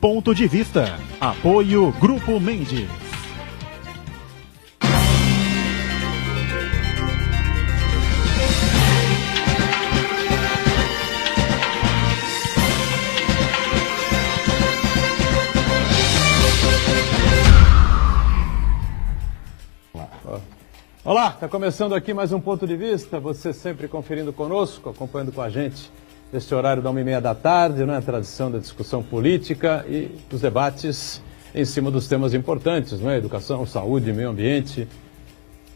Ponto de Vista. Apoio Grupo Mendes. Olá, está começando aqui mais um Ponto de Vista, você sempre conferindo conosco, acompanhando com a gente neste horário da 1h30 da tarde, a tradição da discussão política e dos debates em cima dos temas importantes, educação, saúde, meio ambiente,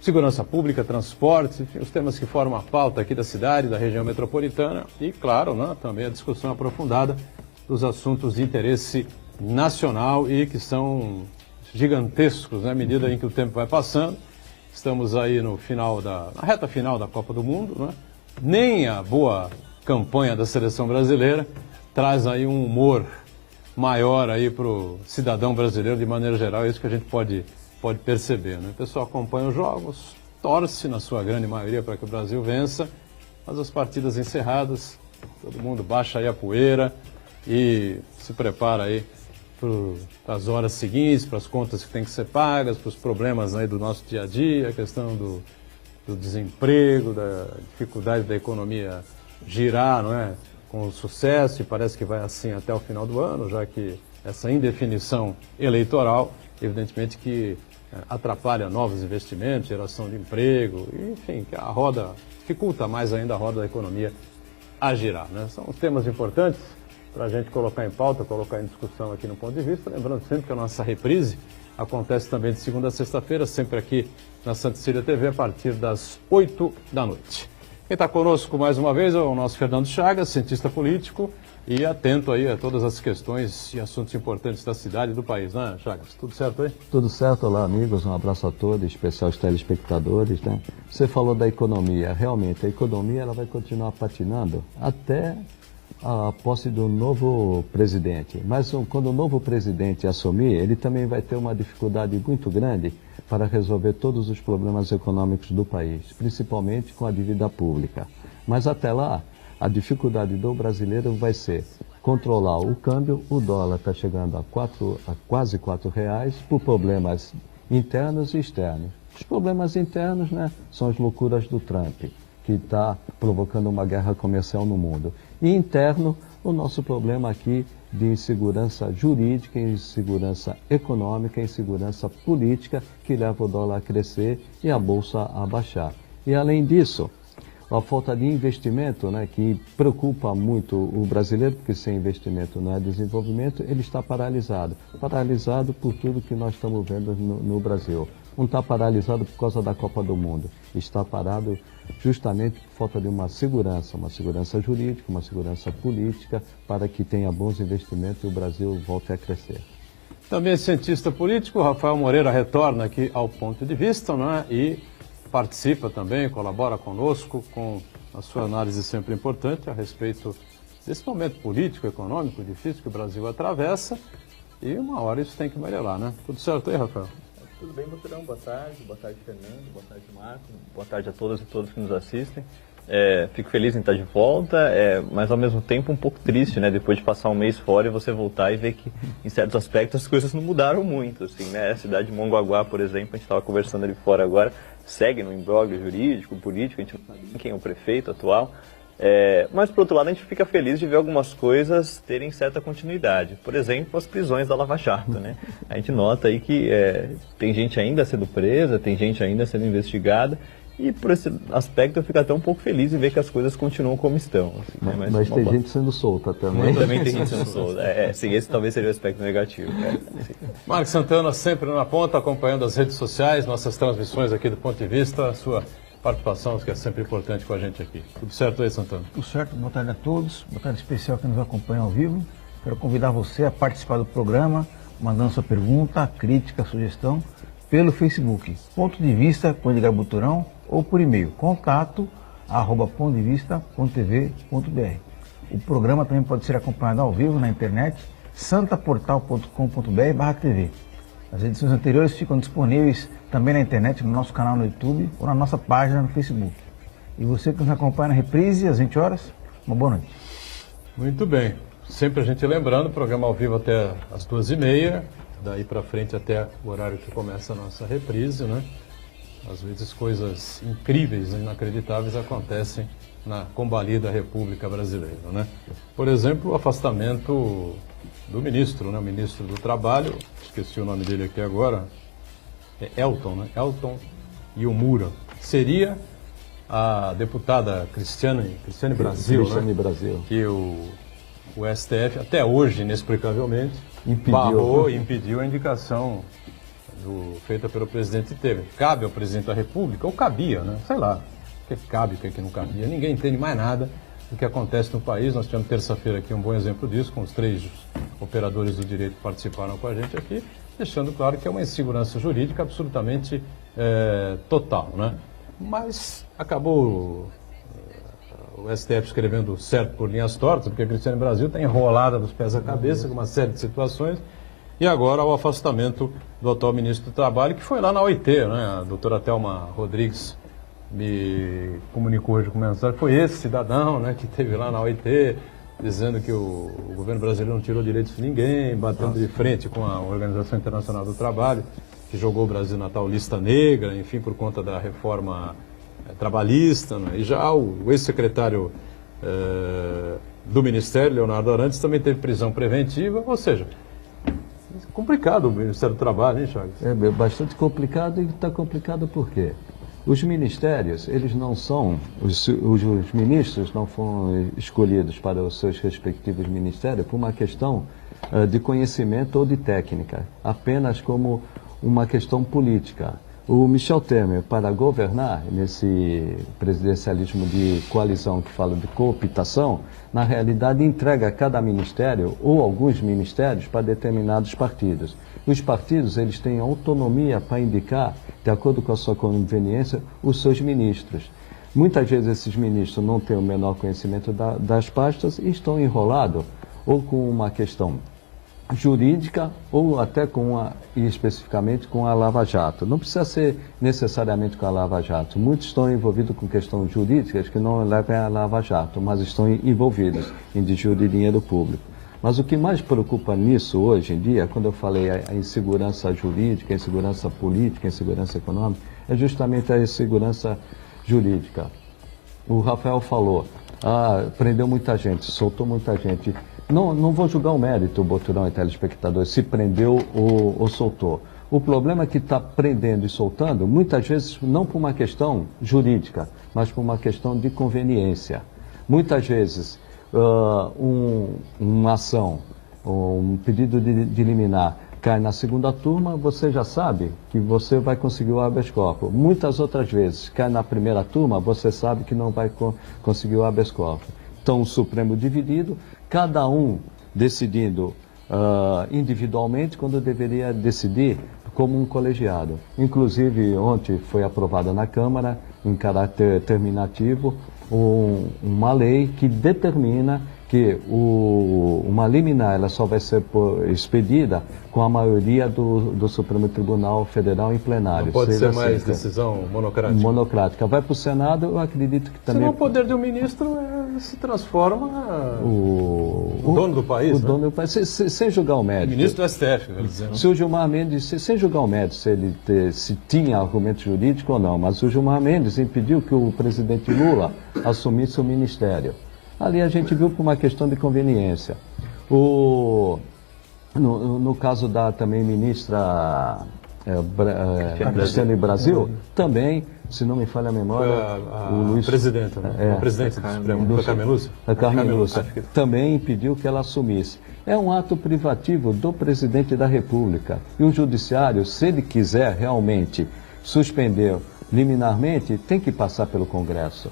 segurança pública, transporte, enfim, os temas que formam a pauta aqui da cidade, da região metropolitana e, claro, também a discussão aprofundada dos assuntos de interesse nacional e que são gigantescos, à medida em que o tempo vai passando. Estamos aí na reta final da Copa do Mundo, Nem a boa campanha da seleção brasileira traz aí um humor maior aí para o cidadão brasileiro de maneira geral, é isso que a gente pode perceber, O pessoal acompanha os jogos, torce na sua grande maioria para que o Brasil vença, mas as partidas encerradas, todo mundo baixa aí a poeira e se prepara aí para as horas seguintes, para as contas que têm que ser pagas, para os problemas aí do nosso dia a dia, a questão do desemprego, da dificuldade da economia girar, com sucesso, e parece que vai assim até o final do ano, já que essa indefinição eleitoral, evidentemente que atrapalha novos investimentos, geração de emprego, e, enfim, que dificulta mais ainda a roda da economia a girar, São os temas importantes para a gente colocar em pauta, colocar em discussão aqui no Ponto de Vista. Lembrando sempre que a nossa reprise acontece também de segunda a sexta-feira, sempre aqui na Santa Cecília TV, a partir das 8 da noite. Quem está conosco mais uma vez é o nosso Fernando Chagas, cientista político e atento aí a todas as questões e assuntos importantes da cidade e do país, Chagas? Tudo certo aí? Tudo certo, olá amigos, um abraço a todos, em especial aos telespectadores, Você falou da economia, realmente a economia ela vai continuar patinando até a posse do novo presidente. Mas quando o novo presidente assumir, ele também vai ter uma dificuldade muito grande para resolver todos os problemas econômicos do país, principalmente com a dívida pública. Mas até lá, a dificuldade do brasileiro vai ser controlar o câmbio. O dólar está chegando a quase R$4 por problemas internos e externos. Os problemas internos, são as loucuras do Trump, que está provocando uma guerra comercial no mundo. E interno, o nosso problema aqui de insegurança jurídica, insegurança econômica, insegurança política, que leva o dólar a crescer e a bolsa a baixar. E além disso, a falta de investimento, que preocupa muito o brasileiro, porque sem investimento não é desenvolvimento, ele está paralisado. Paralisado por tudo que nós estamos vendo no Brasil. Não está paralisado por causa da Copa do Mundo, está parado justamente por falta de uma segurança jurídica, uma segurança política, para que tenha bons investimentos e o Brasil volte a crescer. Também cientista político, Rafael Moreira retorna aqui ao Ponto de Vista, e participa também, colabora conosco com a sua análise sempre importante a respeito desse momento político, econômico, difícil que o Brasil atravessa, e uma hora isso tem que melhorar, Tudo certo aí, Rafael? Tudo bem, Boturão? Boa tarde, Fernando, boa tarde, Marco, boa tarde a todas e todos que nos assistem. Fico feliz em estar de volta, mas ao mesmo tempo um pouco triste, depois de passar um mês fora e você voltar e ver que, em certos aspectos, as coisas não mudaram muito, assim, A cidade de Mongaguá, por exemplo, a gente estava conversando ali fora agora, segue no imbróglio jurídico, político, a gente não sabe quem é o prefeito atual. Mas, por outro lado, a gente fica feliz de ver algumas coisas terem certa continuidade. Por exemplo, as prisões da Lava Jato, A gente nota aí que tem gente ainda sendo presa, tem gente ainda sendo investigada, e por esse aspecto eu fico até um pouco feliz em ver que as coisas continuam como estão. Assim, Mas tem gente sendo solta também. Também tem gente sendo solta. Sim, esse talvez seja o aspecto negativo. Marcos Santana sempre na ponta, acompanhando as redes sociais, nossas transmissões aqui do Ponto de Vista, a sua participação, que é sempre importante com a gente aqui. Tudo certo aí, Santana? Tudo certo, boa tarde a todos, boa tarde especial que nos acompanha ao vivo. Quero convidar você a participar do programa, mandando sua pergunta, crítica, sugestão, pelo Facebook, Ponto de Vista com Edgar Boturão, ou por e-mail, contato@pontodevista.tv.br. O programa também pode ser acompanhado ao vivo na internet, santaportal.com.br/tv. As edições anteriores ficam disponíveis também na internet, no nosso canal no YouTube ou na nossa página no Facebook. E você que nos acompanha na reprise às 20 horas, uma boa noite. Muito bem. sempre a gente lembrando, programa ao vivo até as 2h30, daí para frente até o horário que começa a nossa reprise, né? Às vezes coisas incríveis, inacreditáveis acontecem na combalida República Brasileira, né? Por exemplo, o afastamento do ministro, né? O ministro do Trabalho, esqueci o nome dele aqui agora, é Elton, né? Elton Yomura. Seria a deputada Cristiane Brasil, Cristiane né? Brasil. Que o STF, até hoje, inexplicavelmente, impediu a indicação feita pelo presidente Temer. Cabe ao presidente da República, ou cabia, né? Sei lá, o que cabe, o que não cabia. Ninguém entende mais nada do que acontece no país. Nós tivemos terça-feira aqui um bom exemplo disso, com os 3 operadores do direito que participaram com a gente aqui, deixando claro que é uma insegurança jurídica absolutamente total, né? Mas acabou o STF escrevendo certo por linhas tortas, porque a Cristiane Brasil está enrolada dos pés à cabeça com uma série de situações. E agora o afastamento do atual ministro do Trabalho, que foi lá na OIT, né? A doutora Thelma Rodrigues me comunicou hoje com mensagem. Foi esse cidadão, né, que esteve lá na OIT, dizendo que o governo brasileiro não tirou direitos de ninguém, batendo de frente com a Organização Internacional do Trabalho, que jogou o Brasil na tal lista negra, enfim, por conta da reforma trabalhista, né? E já o ex-secretário do Ministério, Leonardo Arantes, também teve prisão preventiva, ou seja, complicado o Ministério do Trabalho, hein, Chagas? É bastante complicado, e está complicado por quê? Os ministérios, eles não são, os ministros não foram escolhidos para os seus respectivos ministérios por uma questão de conhecimento ou de técnica, apenas como uma questão política. O Michel Temer, para governar nesse presidencialismo de coalizão que fala de cooptação, na realidade entrega cada ministério ou alguns ministérios para determinados partidos. Os partidos, eles têm autonomia para indicar, de acordo com a sua conveniência, os seus ministros. Muitas vezes esses ministros não têm o menor conhecimento das pastas e estão enrolados ou com uma questão jurídica ou até especificamente com a Lava Jato. Não precisa ser necessariamente com a Lava Jato. Muitos estão envolvidos com questões jurídicas que não levam à Lava Jato, mas estão envolvidos em desvio de dinheiro público. Mas o que mais preocupa nisso hoje em dia, quando eu falei a insegurança jurídica, a insegurança política, a insegurança econômica, é justamente a insegurança jurídica. O Rafael falou, prendeu muita gente, soltou muita gente. Não vou julgar o mérito, Boturão e telespectadores, se prendeu ou soltou. O problema é que está prendendo e soltando, muitas vezes não por uma questão jurídica, mas por uma questão de conveniência. Muitas vezes, uma ação, um pedido de liminar cai na segunda turma, você já sabe que você vai conseguir o habeas corpus. Muitas outras vezes, cai na primeira turma, você sabe que não vai conseguir o habeas corpus. Então, o Supremo dividido, cada um decidindo individualmente quando deveria decidir como um colegiado. Inclusive, ontem foi aprovada na Câmara, em caráter terminativo, uma lei que determina que uma liminar ela só vai ser expedida com a maioria do Supremo Tribunal Federal em plenário. Não pode ser mais decisão monocrática. Monocrática. Vai para o Senado, eu acredito que também... Senão o poder do ministro se transforma o dono do país, o dono do país, sem julgar o mérito. O ministro do STF, quer dizer. Se o Gilmar Mendes, sem julgar o mérito, se tinha argumento jurídico ou não, mas o Gilmar Mendes impediu que o presidente Lula assumisse o ministério. Ali a gente viu por uma questão de conveniência. No caso da também ministra Cristiane Brasil, também, se não me falha a memória, o Luiz, presidenta, né? O presidente do Supremo, foi Carmen Lúcia? A Carmen Lúcia também impediu que ela assumisse. É um ato privativo do presidente da República. E o judiciário, se ele quiser realmente suspender liminarmente, tem que passar pelo Congresso.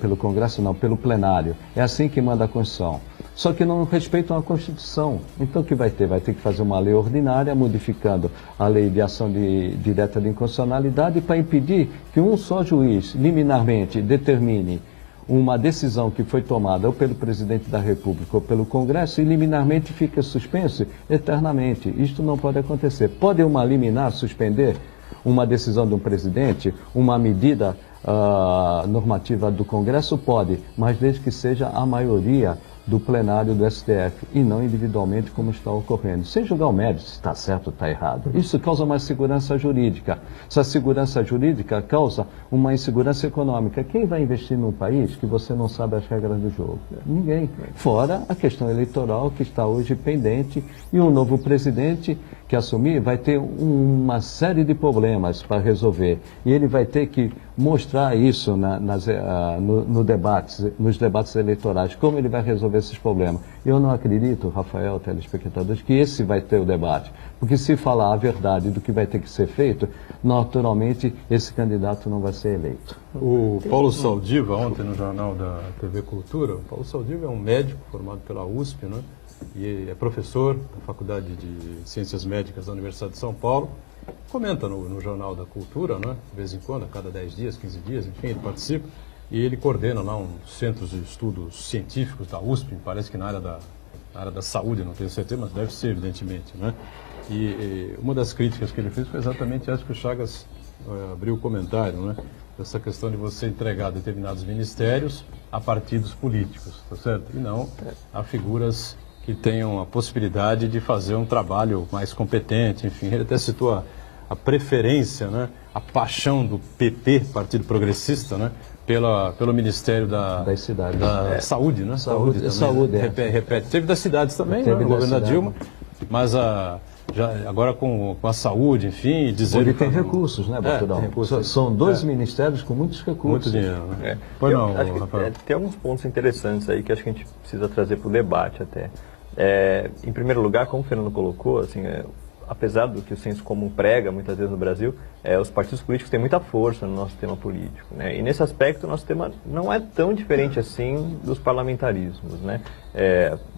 Pelo Congresso não, pelo plenário. É assim que manda a Constituição. Só que não respeitam a Constituição. Então o que vai ter? Vai ter que fazer uma lei ordinária, modificando a lei de ação direta de inconstitucionalidade para impedir que um só juiz, liminarmente, determine uma decisão que foi tomada ou pelo presidente da República ou pelo Congresso e liminarmente fica suspenso eternamente. Isto não pode acontecer. Pode uma liminar suspender uma decisão de um presidente, uma medida normativa do Congresso? Pode, mas desde que seja a maioria do plenário do STF e não individualmente como está ocorrendo. Sem julgar o mérito se está certo ou está errado. Isso causa uma segurança jurídica. Essa segurança jurídica causa uma insegurança econômica. Quem vai investir num país que você não sabe as regras do jogo? Ninguém. Fora a questão eleitoral que está hoje pendente e um novo presidente que assumir vai ter uma série de problemas para resolver. E ele vai ter que mostrar isso nos debates eleitorais, como ele vai resolver esses problemas. Eu não acredito, Rafael, telespectadores, que esse vai ter o debate. Porque se falar a verdade do que vai ter que ser feito, naturalmente esse candidato não vai ser eleito. O Paulo Saldiva, ontem no jornal da TV Cultura, o Paulo Saldiva é um médico formado pela USP, né? E é professor da Faculdade de Ciências Médicas da Universidade de São Paulo. Comenta no Jornal da Cultura, né? De vez em quando, a cada 10 dias, 15 dias, enfim, ele participa. E ele coordena lá uns centros de estudos científicos da USP, parece que na área da saúde, não tenho certeza, mas deve ser, evidentemente, né? E uma das críticas que ele fez foi exatamente essa que o Chagas abriu o comentário, né? Essa questão de você entregar determinados ministérios a partidos políticos, tá certo? E não a figuras que tenham a possibilidade de fazer um trabalho mais competente, enfim. Ele até citou a preferência, né? A paixão do PP, Partido Progressista, né? Pelo Ministério da Saúde, né? Saúde também. Saúde, repete. Teve das cidades também, né? No governo da Dilma, mas agora com a saúde, enfim, dizer... Ele tem recursos, né, Bartolão? São dois ministérios com muitos recursos. Muito dinheiro, né? Pois não, Rafael. Tem alguns pontos interessantes aí que acho que a gente precisa trazer para o debate até. Em primeiro lugar, como o Fernando colocou, assim, apesar do que o senso comum prega muitas vezes no Brasil, os partidos políticos têm muita força no nosso sistema político, né? E nesse aspecto o nosso sistema não é tão diferente assim dos parlamentarismos, né?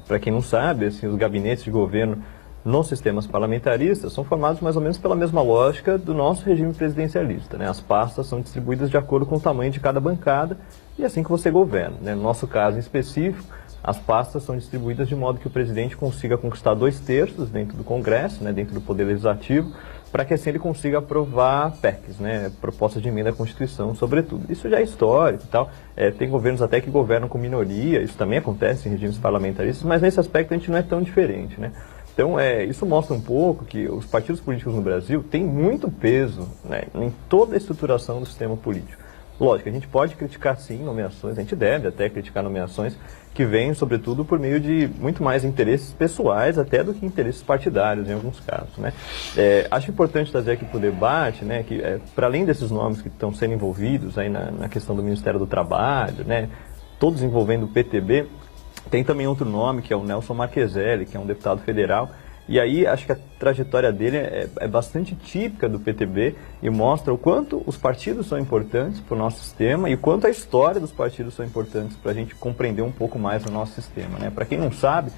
Para quem não sabe, assim, os gabinetes de governo nos sistemas parlamentaristas são formados mais ou menos pela mesma lógica do nosso regime presidencialista, né? As pastas são distribuídas de acordo com o tamanho de cada bancada e assim que você governa, né? No nosso caso em específico, as pastas são distribuídas de modo que o presidente consiga conquistar 2/3 dentro do Congresso, né, dentro do Poder Legislativo, para que assim ele consiga aprovar PECs, né, propostas de emenda à Constituição, sobretudo. Isso já é histórico e tal. Tem governos até que governam com minoria, isso também acontece em regimes parlamentaristas, mas nesse aspecto a gente não é tão diferente, né? Então, isso mostra um pouco que os partidos políticos no Brasil têm muito peso, né, em toda a estruturação do sistema político. Lógico, a gente pode criticar sim nomeações, a gente deve até criticar nomeações que vêm, sobretudo, por meio de muito mais interesses pessoais até do que interesses partidários, em alguns casos, né? Acho importante trazer aqui para o debate, né, que para além desses nomes que estão sendo envolvidos aí na questão do Ministério do Trabalho, né, todos envolvendo o PTB, tem também outro nome, que é o Nelson Marqueselli, que é um deputado federal. E aí, acho que a trajetória dele é bastante típica do PTB e mostra o quanto os partidos são importantes para o nosso sistema e o quanto a história dos partidos são importantes para a gente compreender um pouco mais o nosso sistema, né? Para quem não sabe,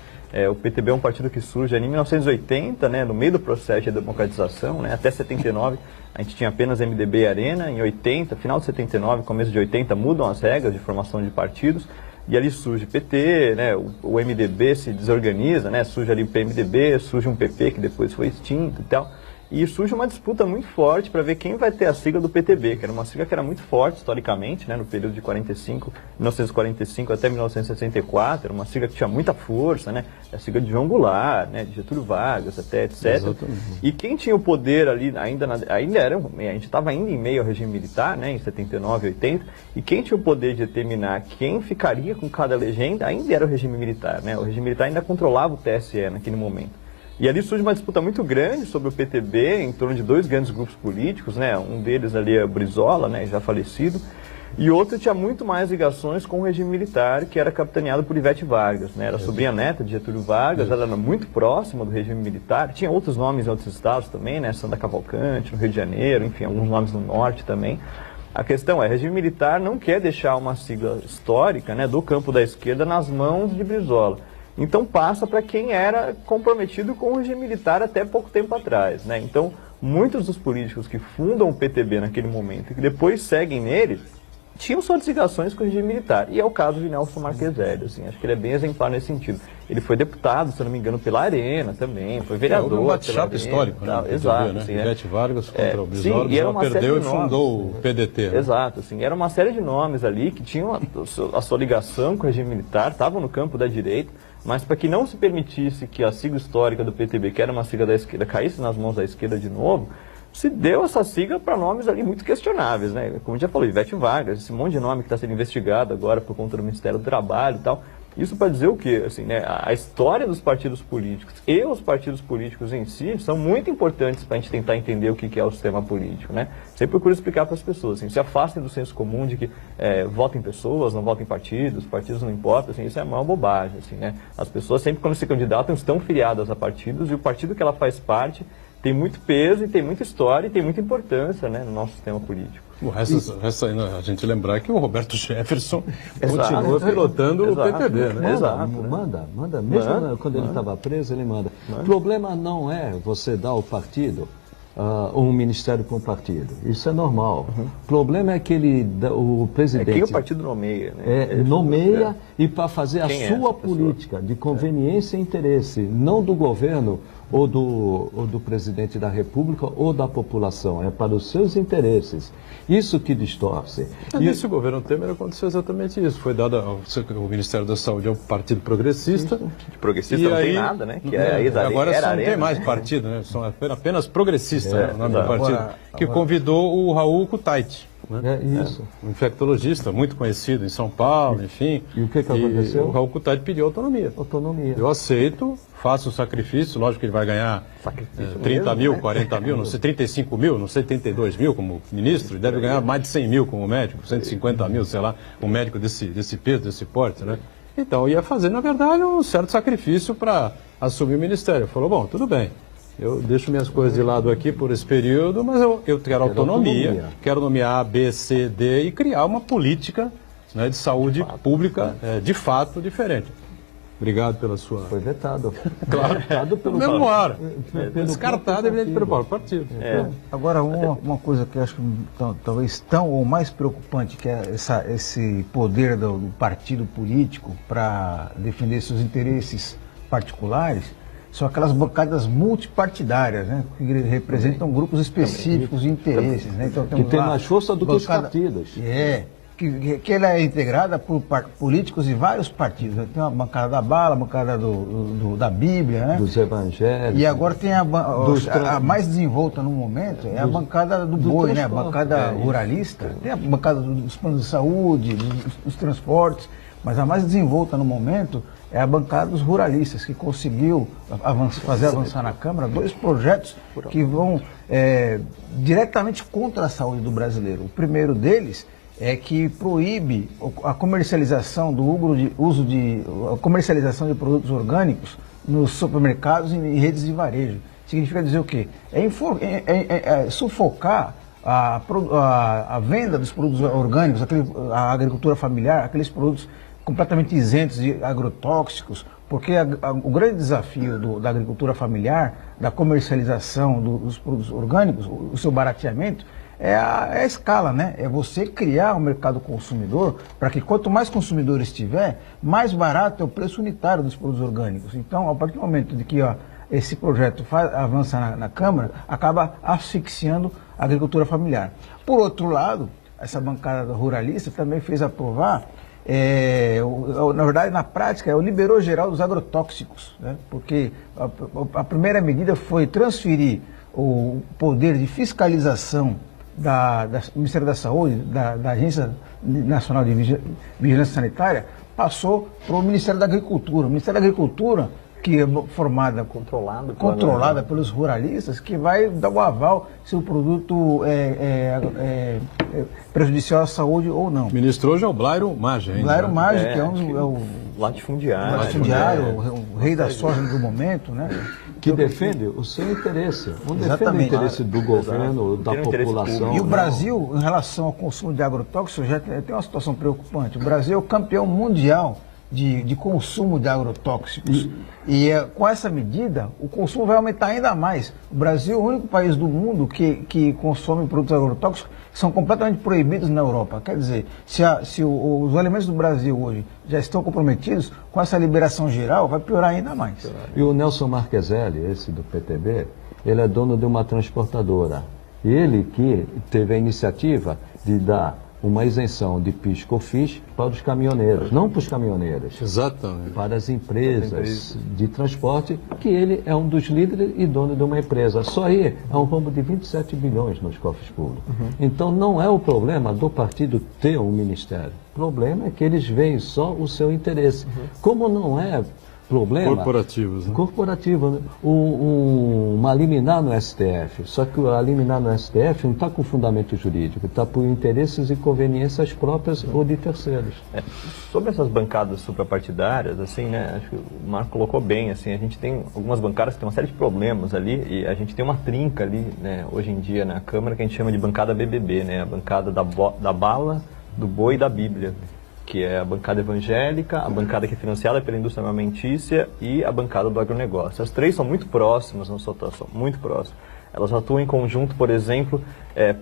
o PTB é um partido que surge em 1980, né, no meio do processo de democratização, né? Até 79 a gente tinha apenas MDB e Arena, em 80, final de 79, começo de 80, mudam as regras de formação de partidos. E ali surge PT, né, o MDB se desorganiza, né, surge ali o PMDB, surge um PP que depois foi extinto e tal. E surge uma disputa muito forte para ver quem vai ter a sigla do PTB, que era uma sigla que era muito forte historicamente, né, no período de 1945 até 1964, era uma sigla que tinha muita força, né, a sigla de João Goulart, né, de Getúlio Vargas, até etc. Exatamente. E quem tinha o poder ali, a gente estava ainda em meio ao regime militar, né, em 79 e 80, e quem tinha o poder de determinar quem ficaria com cada legenda ainda era o regime militar, né, o regime militar ainda controlava o TSE naquele momento. E ali surge uma disputa muito grande sobre o PTB, em torno de dois grandes grupos políticos, né? Um deles ali é Brizola, né, já falecido, e outro tinha muito mais ligações com o regime militar, que era capitaneado por Ivete Vargas, né? Era sobrinha neta de Getúlio Vargas, ela era muito próxima do regime militar, tinha outros nomes em outros estados também, né? Sandra Cavalcante, no Rio de Janeiro, enfim, alguns nomes no norte também. A questão é, o regime militar não quer deixar uma sigla histórica, né, do campo da esquerda nas mãos de Brizola. Então passa para quem era comprometido com o regime militar até pouco tempo atrás, né? Então, muitos dos políticos que fundam o PTB naquele momento e que depois seguem nele, tinham suas ligações com o regime militar. E é o caso de Nelson Marques Velho, assim, acho que ele é bem exemplar nesse sentido. Ele foi deputado, se eu não me engano, pela Arena também, foi vereador. Houve um bate-chato histórico, né? Exato. Né? Assim, Ivete Vargas contra o Brizola, sim, e era uma perdeu e série de fundou nomes. o PDT. Né? Exato, assim, era uma série de nomes ali que tinham a sua ligação com o regime militar, estavam no campo da direita, mas para que não se permitisse que a sigla histórica do PTB, que era uma sigla da esquerda, caísse nas mãos da esquerda de novo, se deu essa sigla para nomes ali muito questionáveis, né? Como já falou, Ivete Vargas, esse monte de nome que está sendo investigado agora por conta do Ministério do Trabalho e tal. Isso para dizer o quê? Assim, né? A história dos partidos políticos e os partidos políticos em si são muito importantes para a gente tentar entender o que é o sistema político, né? Sempre procuro explicar para as pessoas, assim, se afastem do senso comum de que votem pessoas, não votem partidos, partidos não importam, assim, isso é a maior bobagem, assim, né? As pessoas sempre quando se candidatam estão filiadas a partidos e o partido que ela faz parte tem muito peso e tem muita história e tem muita importância, né, no nosso sistema político. O resto aí, a gente lembrar que o Roberto Jefferson Exato. continua pilotando o Exato. PTB, né? Exato. Manda. Mesmo quando ele estava preso, ele manda. O problema não é você dar ao partido ou um ministério para um partido. Isso é normal. O problema é que o presidente... quem o partido nomeia, né? Nomeia e para fazer Quem a é sua essa pessoa? política de conveniência e interesse, não do governo ou do presidente da República ou da população. É para os seus interesses. Isso que distorce. E nesse governo Temer aconteceu exatamente isso. Foi dado o Ministério da Saúde ao Partido Progressista. De progressista não tem nada, né? Que agora era só não Arena, tem mais né? partido, né? São apenas progressistas, né? O nome do exato. partido. Que convidou o Raul Kutait. Né? É isso. Um infectologista muito conhecido em São Paulo, enfim. E o que aconteceu? O Raul Kutait pediu autonomia. Autonomia. Eu aceito, faço o sacrifício, lógico que ele vai ganhar 30 mil, 40 mil, não sei, 35 mil, não sei, 32 mil como ministro, e deve ganhar mais de 100 mil como médico, 150 mil, sei lá, um médico desse peso, desse porte, né? Então, ia fazer, na verdade, um certo sacrifício para assumir o ministério. Falou, bom, tudo bem, eu deixo minhas coisas de lado aqui por esse período, mas eu quero autonomia, quero nomear A, B, C, D e criar uma política, né, de saúde pública de fato diferente. Obrigado pela sua... Foi vetado. Claro, Vetado pelo mesmo hora. pelo Descartado, evidente, pelo próprio partido. Agora, uma coisa que eu acho que talvez tão ou mais preocupante, que é esse poder do partido político para defender seus interesses particulares, são aquelas bancadas multipartidárias, né, que representam grupos específicos de interesses. Né? Então, Que tem mais força do que os partidos. Que ela é integrada por políticos de vários partidos. Tem uma bancada da bala, a bancada da Bíblia, né? Dos evangélicos. E agora tem a mais desenvolta no momento, é a bancada do boi, né? A bancada ruralista. Tem a bancada dos planos de saúde, dos transportes, mas a mais desenvolta no momento é a bancada dos ruralistas, que conseguiu fazer avançar na Câmara 2 projetos que vão diretamente contra a saúde do brasileiro. O primeiro deles é que proíbe a comercialização comercialização de produtos orgânicos nos supermercados e em redes de varejo. Significa dizer o quê? É sufocar a venda dos produtos orgânicos, a agricultura familiar, aqueles produtos completamente isentos de agrotóxicos, porque o grande desafio da agricultura familiar, da comercialização dos produtos orgânicos, o seu barateamento, é a escala, né? É você criar um mercado consumidor para que quanto mais consumidores tiver, mais barato é o preço unitário dos produtos orgânicos. Então, a partir do momento de que esse projeto avança na Câmara, acaba asfixiando a agricultura familiar. Por outro lado, essa bancada ruralista também fez aprovar, na verdade, na prática, é o liberou geral dos agrotóxicos, né? Porque a primeira medida foi transferir o poder de fiscalização do Ministério da Saúde, da Agência Nacional de Vigilância Sanitária, passou para o Ministério da Agricultura. O Ministério da Agricultura, que é formada, controlada pelos ruralistas, que vai dar o aval se o produto é prejudicial à saúde ou não. O ministro hoje é o Blairo Maggi. Blairo Maggi, que é o latifundiário, o rei da soja do momento, né? Que defende o seu interesse, não defende Exatamente. o interesse do governo, da população. E o Brasil, em relação ao consumo de agrotóxicos, já tem uma situação preocupante. O Brasil é o campeão mundial de consumo de agrotóxicos. Com essa medida, o consumo vai aumentar ainda mais. O Brasil é o único país do mundo que consome produtos agrotóxicos que são completamente proibidos na Europa. Quer dizer, se os alimentos do Brasil hoje já estão comprometidos, com essa liberação geral, vai piorar ainda mais. E o Nelson Marqueselli, esse do PTB, ele é dono de uma transportadora. Ele que teve a iniciativa de dar uma isenção de PIS/COFINS para os caminhoneiros, não para os caminhoneiros, Exatamente. para as empresas de transporte, que ele é um dos líderes e dono de uma empresa. Só aí é um rombo de 27 bilhões nos cofres públicos. Então não é o problema do partido ter um ministério. O problema é que eles veem só o seu interesse. Como não é problema... Corporativos, né? Corporativo, né? Uma liminar no STF, só que a liminar no STF não está com fundamento jurídico, está por interesses e conveniências próprias ou de terceiros. Sobre essas bancadas suprapartidárias, assim, né, acho que o Marco colocou bem, assim, a gente tem algumas bancadas que têm uma série de problemas ali e a gente tem uma trinca ali, né, hoje em dia na Câmara que a gente chama de bancada BBB, né, a bancada da bala, do boi e da Bíblia, que é a bancada evangélica, a bancada que é financiada pela indústria armamentícia e a bancada do agronegócio. As três são muito próximas na sua atuação, muito próximas. Elas atuam em conjunto, por exemplo,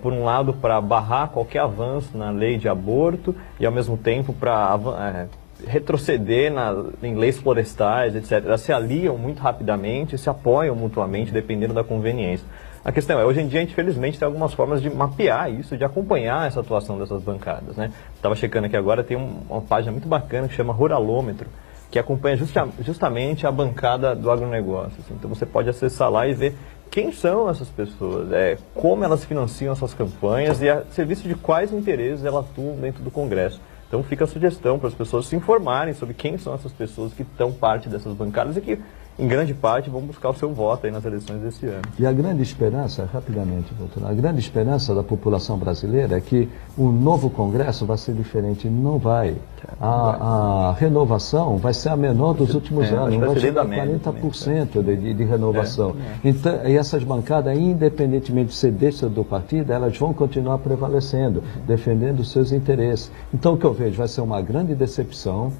por um lado para barrar qualquer avanço na lei de aborto e ao mesmo tempo para retroceder em leis florestais, etc. Elas se aliam muito rapidamente e se apoiam mutuamente dependendo da conveniência. A questão é, hoje em dia a gente felizmente tem algumas formas de mapear isso, de acompanhar essa atuação dessas bancadas, né? Estava checando aqui agora, tem uma página muito bacana que chama Ruralômetro, que acompanha justamente a bancada do agronegócio. Assim. Então você pode acessar lá e ver quem são essas pessoas, como elas financiam essas campanhas e a serviço de quais interesses elas atuam dentro do Congresso. Então fica a sugestão para as pessoas se informarem sobre quem são essas pessoas que estão parte dessas bancadas e que, em grande parte, vão buscar o seu voto aí nas eleições desse ano. E a grande esperança, rapidamente, doutor, a grande esperança da população brasileira é que o novo Congresso vai ser diferente. Não vai. A renovação vai ser a menor dos últimos anos, não vai chegar a 40% de renovação. Então, e essas bancadas, independentemente de ser deste ou do partido, elas vão continuar prevalecendo, defendendo os seus interesses. Então, o que eu vejo vai ser uma grande decepção.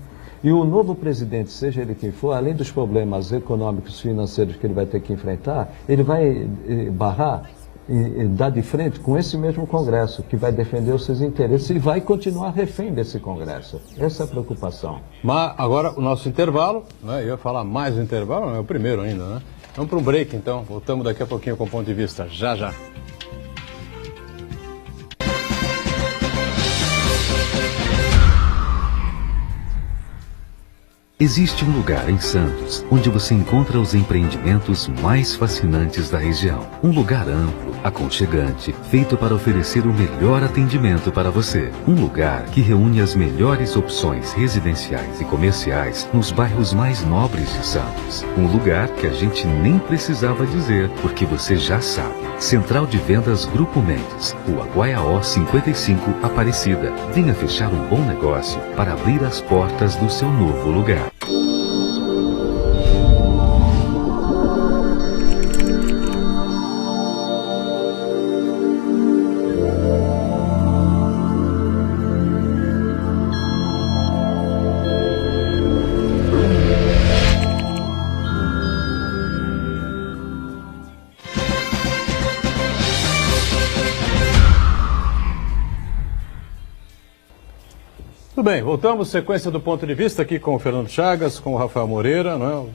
E o novo presidente, seja ele quem for, além dos problemas econômicos e financeiros que ele vai ter que enfrentar, ele vai barrar e dar de frente com esse mesmo Congresso, que vai defender os seus interesses e vai continuar refém desse Congresso. Essa é a preocupação. Mas agora o nosso intervalo, né? Eu ia falar mais do intervalo, não é o primeiro ainda, né? Vamos para um break então, voltamos daqui a pouquinho com o ponto de vista, já já. Existe um lugar em Santos onde você encontra os empreendimentos mais fascinantes da região. Um lugar amplo, aconchegante, feito para oferecer o melhor atendimento para você. Um lugar que reúne as melhores opções residenciais e comerciais nos bairros mais nobres de Santos. Um lugar que a gente nem precisava dizer, porque você já sabe. Central de Vendas Grupo Mendes, Rua Guaiaó 55, Aparecida. Venha fechar um bom negócio para abrir as portas do seu novo lugar. Tudo bem, voltamos, sequência do ponto de vista aqui com o Fernando Chagas, com o Rafael Moreira, né? O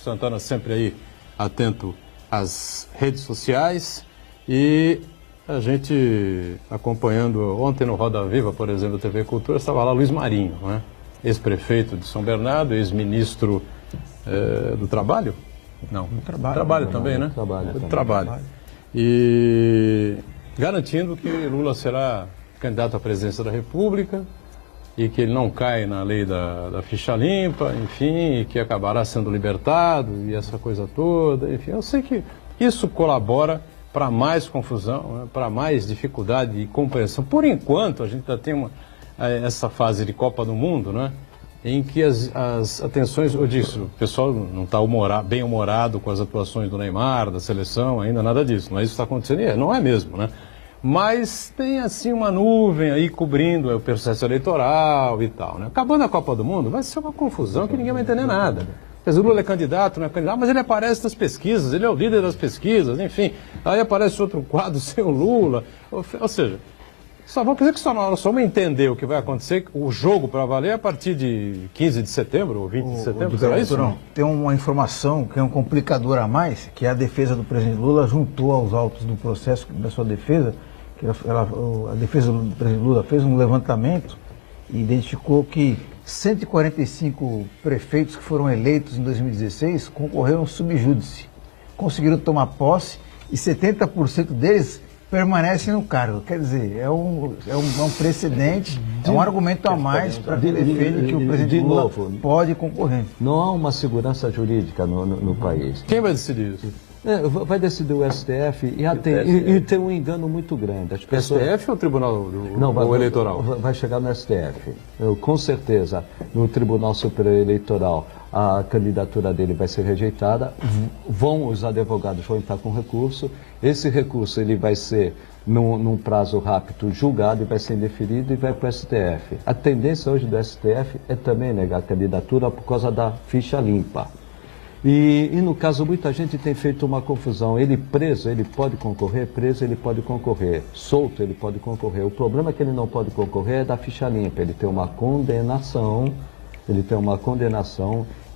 Santana sempre aí atento às redes sociais e a gente acompanhando ontem no Roda Viva, por exemplo, da TV Cultura, estava lá Luiz Marinho, né? Ex-prefeito de São Bernardo, ex-ministro do Trabalho? Não, do Trabalho também, né? Trabalho. E garantindo que Lula será candidato à presidência da República, e que ele não cai na lei da ficha limpa, enfim, e que acabará sendo libertado e essa coisa toda, enfim. Eu sei que isso colabora para mais confusão, né, para mais dificuldade de compreensão. Por enquanto, a gente ainda tem essa fase de Copa do Mundo, né, em que as atenções, eu disse, o pessoal não está bem humorado com as atuações do Neymar, da seleção, ainda nada disso, mas isso está acontecendo e não é mesmo, né? Mas tem assim uma nuvem aí cobrindo o processo eleitoral e tal, né? Acabando a Copa do Mundo, vai ser uma confusão que ninguém vai entender nada. Quer dizer, o Lula é candidato, não é candidato, mas ele aparece nas pesquisas, ele é o líder das pesquisas, enfim. Aí aparece outro quadro sem o Lula. Ou seja, só vamos dizer que nós vamos entender o que vai acontecer, o jogo para valer a partir de 15 de setembro ou 20 de setembro, será isso? Não, tem uma informação que é um complicador a mais, que a defesa do presidente Lula juntou aos autos do processo da sua defesa, que a defesa do presidente Lula fez um levantamento e identificou que 145 prefeitos que foram eleitos em 2016 concorreram subjúdice, conseguiram tomar posse e 70% deles permanecem no cargo. Quer dizer, é um precedente, é um argumento a mais para que defende que o presidente Lula pode concorrer. Não há uma segurança jurídica no país. Quem vai decidir isso? Vai decidir o STF e tem um engano muito grande. As pessoas... STF ou o Tribunal Eleitoral? Vai chegar no STF. Com certeza, no Tribunal Superior Eleitoral, a candidatura dele vai ser rejeitada. Os advogados vão entrar com recurso. Esse recurso ele vai ser, num prazo rápido, julgado e vai ser indeferido e vai para o STF. A tendência hoje do STF é também negar a candidatura por causa da ficha limpa. E no caso, muita gente tem feito uma confusão. Ele preso, ele pode concorrer, preso, ele pode concorrer, solto, ele pode concorrer. O problema é que ele não pode concorrer é da ficha limpa. Ele tem uma condenação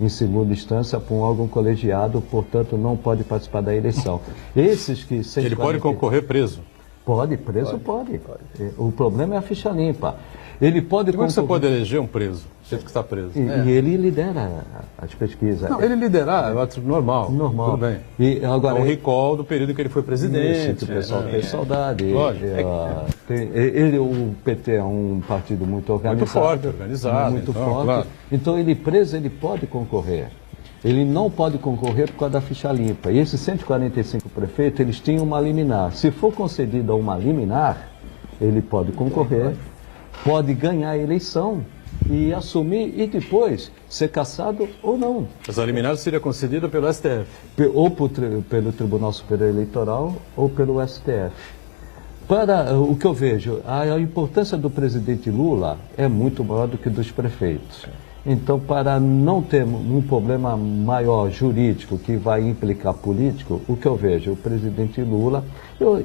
em segunda instância por um órgão colegiado, portanto, não pode participar da eleição. Esses que... Ele pode concorrer preso? Pode. O problema é a ficha limpa. Ele pode Como você pode eleger um preso, jeito que está preso? E ele lidera as pesquisas. Não, ele liderar, é normal. Normal. Tudo bem. E agora, é o recall do período que ele foi presidente. O pessoal tem saudade. Lógico. O PT é um partido muito organizado. Muito forte, organizado. Muito então, forte. Claro. Então, ele preso, ele pode concorrer. Ele não pode concorrer por causa da ficha limpa. E esses 145 prefeitos, eles tinham uma liminar. Se for concedida uma liminar, ele pode concorrer, pode ganhar a eleição e assumir e depois ser cassado ou não. Mas a liminar seria concedida pelo STF? Ou pelo Tribunal Superior Eleitoral ou pelo STF. Para o que eu vejo, a importância do presidente Lula é muito maior do que dos prefeitos. Então, para não ter um problema maior jurídico que vai implicar político, o que eu vejo, o presidente Lula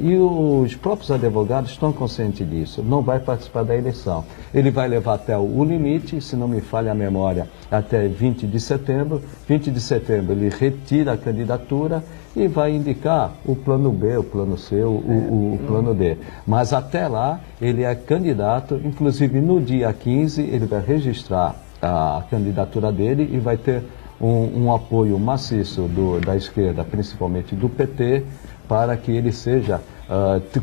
e os próprios advogados estão conscientes disso, não vai participar da eleição. Ele vai levar até o limite, se não me falha a memória, até 20 de setembro. 20 de setembro ele retira a candidatura e vai indicar o plano B, o plano C, o plano D. Mas até lá ele é candidato, inclusive no dia 15 ele vai registrar a candidatura dele e vai ter um apoio maciço da esquerda, principalmente do PT, para que ele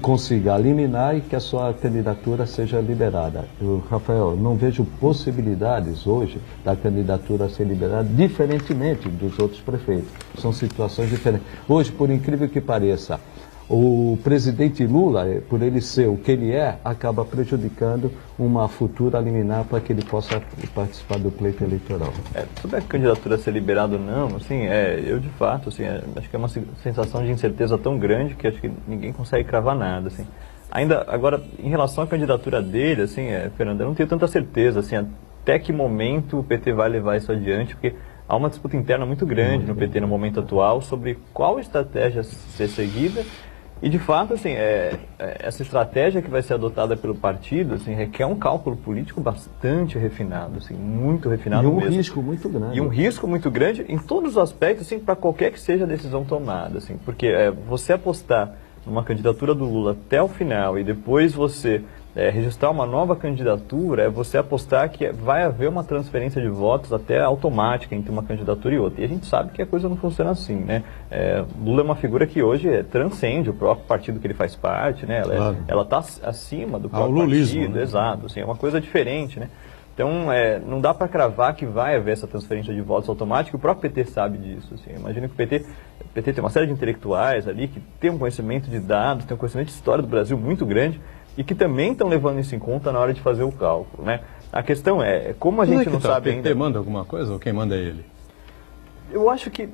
consiga eliminar e que a sua candidatura seja liberada. Rafael, não vejo possibilidades hoje da candidatura ser liberada, diferentemente dos outros prefeitos. São situações diferentes. Hoje, por incrível que pareça, o presidente Lula, por ele ser o que ele é, acaba prejudicando uma futura liminar para que ele possa participar do pleito eleitoral. Sobre a candidatura ser liberada ou não, assim, eu de fato, assim, acho que é uma sensação de incerteza tão grande que acho que ninguém consegue cravar nada, assim. Ainda, agora, em relação à candidatura dele, assim, Fernando, eu não tenho tanta certeza, assim, até que momento o PT vai levar isso adiante, porque há uma disputa interna muito grande no PT no momento atual sobre qual estratégia ser seguida. E, de fato, assim, essa estratégia que vai ser adotada pelo partido, assim, requer um cálculo político bastante refinado, assim, muito refinado mesmo. E um risco muito grande. E um risco muito grande em todos os aspectos, assim, para qualquer que seja a decisão tomada, assim, porque você apostar numa candidatura do Lula até o final e depois você registrar uma nova candidatura, você apostar que vai haver uma transferência de votos até automática entre uma candidatura e outra. E a gente sabe que a coisa não funciona assim, né? Lula é uma figura que hoje transcende o próprio partido que ele faz parte, né? Ela está acima do próprio lulismo, partido, né? Exato, assim, é uma coisa diferente, né? Então, não dá para cravar que vai haver essa transferência de votos automática, o próprio PT sabe disso. Assim. Imagina que o PT tem uma série de intelectuais ali que tem um conhecimento de dados, tem um conhecimento de história do Brasil muito grande e que também estão levando isso em conta na hora de fazer o cálculo, né? A questão como a gente não sabe ainda... O PT ainda... manda alguma coisa ou quem manda é ele? Eu acho que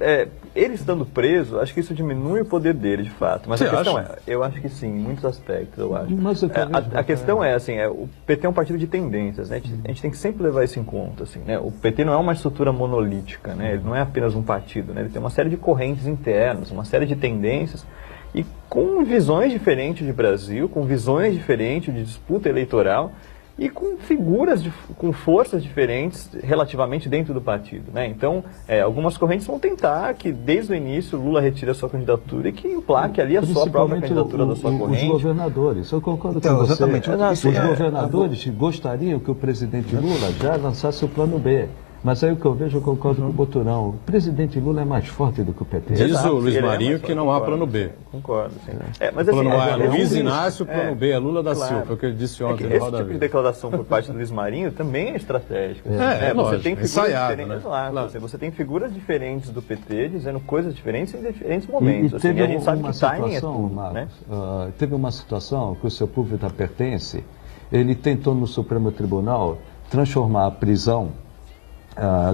ele estando preso, acho que isso diminui o poder dele, de fato. Mas Você a questão acha? eu acho que sim, em muitos aspectos, eu acho. Mas eu também, A questão é, assim, o PT é um partido de tendências, né? A gente tem que sempre levar isso em conta, assim, né? O PT não é uma estrutura monolítica, né? Ele não é apenas um partido, né? Ele tem uma série de correntes internas, uma série de tendências e com visões diferentes de Brasil, com visões diferentes de disputa eleitoral e com figuras, com forças diferentes relativamente dentro do partido, né? Então, algumas correntes vão tentar que desde o início Lula retire a sua candidatura e que emplaque ali a sua própria candidatura da sua corrente. Os governadores, eu concordo Então, com você. exatamente. Os governadores gostariam que o presidente Lula já lançasse o plano B. Mas aí o que eu vejo, eu concordo com o Boturão. O presidente Lula é mais forte do que o PT. Diz Exato, o Luiz ele Marinho mais que não há plano B. Concordo, sim. Mas, Plano A é assim, Luiz isso. Inácio, plano B é Lula da Claro. Silva, foi o que ele disse ontem no Esse Roda tipo de Viva. declaração por parte do Luiz Marinho também é estratégico. lógico, figuras ensaiado, diferentes, né? claro, Claro. você tem figuras diferentes do PT dizendo coisas diferentes em diferentes momentos. E assim, teve e a gente sabe uma que timing é situação, tudo, Marcos, né? teve uma situação que o seu público pertence, ele tentou no Supremo Tribunal transformar a prisão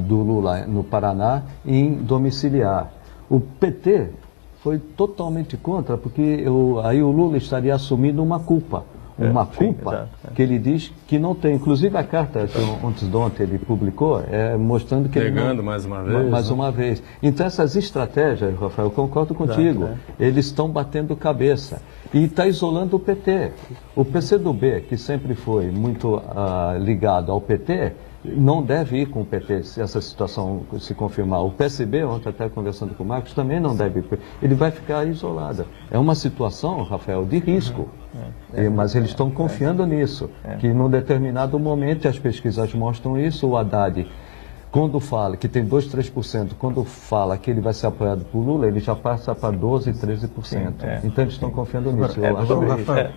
do Lula no Paraná em domiciliar. O PT foi totalmente contra, porque aí o Lula estaria assumindo uma culpa. Uma culpa exato, que ele diz que não tem. Inclusive a carta que antes de ontem ele publicou, mostrando que Negando ele não, mais uma vez, mais né? uma vez. Então essas estratégias, Rafael, eu concordo contigo, eles estão batendo cabeça. E está isolando o PT. O PCdoB, que sempre foi muito ligado ao PT, não deve ir com o PT se essa situação se confirmar. O PSB, ontem até conversando com o Marcos, também não deve ir. Ele vai ficar isolado. É uma situação, Rafael, de risco. Mas eles estão confiando nisso, que num determinado momento, e as pesquisas mostram isso, o Haddad, quando fala que tem 2, 3%, quando fala que ele vai ser apoiado por Lula, ele já passa para 12, 13%. Então eles estão confiando nisso. Eu acho Agora, que- Rafael,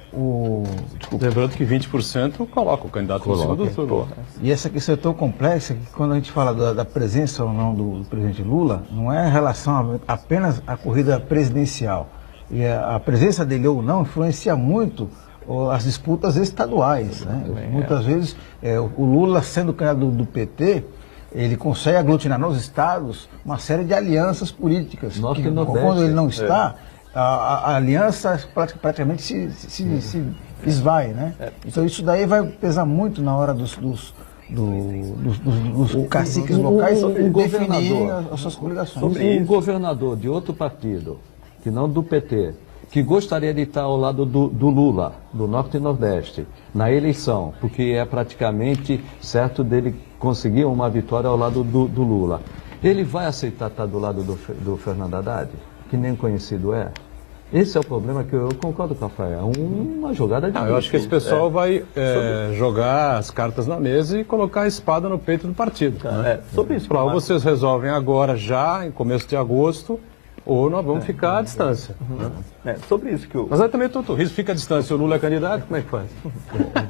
Lembrando que 20% coloca o candidato no segundo turno. e essa questão é tão complexa que quando a gente fala da presença ou não do presidente Lula, não é em relação apenas à corrida presidencial. E a presença dele ou não influencia muito as disputas estaduais, né? Muitas vezes o Lula, sendo candidato do PT, ele consegue aglutinar nos estados uma série de alianças políticas. Norte que, e Nordeste. quando ele não está, a aliança praticamente se esvai, né? Então isso daí vai pesar muito na hora dos caciques locais definirem as suas coligações. Um governador de outro partido, que não do PT, que gostaria de estar ao lado do Lula, do Norte e Nordeste, na eleição, porque é praticamente certo dele conseguir uma vitória ao lado do Lula. Ele vai aceitar estar do lado do Fernando Haddad, que nem conhecido é? Esse é o problema que eu concordo com o Rafael. É uma jogada de Eu acho que esse pessoal vai jogar as cartas na mesa e colocar a espada no peito do partido. Né? Sobre isso, Para Marcos. vocês resolvem agora, já, em começo de agosto, ou nós vamos ficar à distância. Né? Sobre isso que o Mas aí também o risco fica à distância. O Lula é candidato, como é que faz?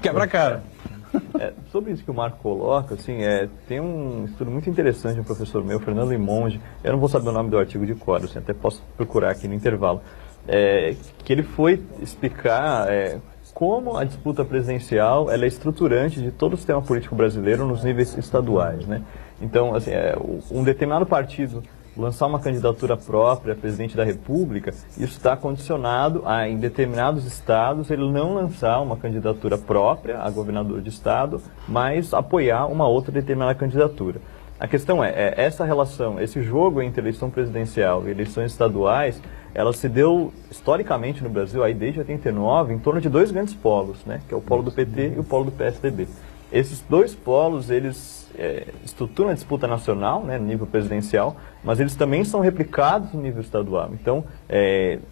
Quebra a cara. Sobre isso que o Marco coloca, assim, tem um estudo muito interessante de um professor meu, Fernando Limonge, eu não vou saber o nome do artigo de cor, assim, até posso procurar aqui no intervalo, que ele foi explicar como a disputa presidencial ela é estruturante de todo o sistema político brasileiro nos níveis estaduais, né? Então, assim, um determinado partido lançar uma candidatura própria a presidente da República, isso está condicionado a, em determinados estados, ele não lançar uma candidatura própria a governador de estado, mas apoiar uma outra determinada candidatura. A questão essa relação, esse jogo entre eleição presidencial e eleições estaduais, ela se deu historicamente no Brasil, aí desde 89, em torno de dois grandes polos, né, que é o polo do PT e o polo do PSDB. Esses dois polos, eles estruturam a disputa nacional, né, no nível presidencial, mas eles também são replicados no nível estadual. Então,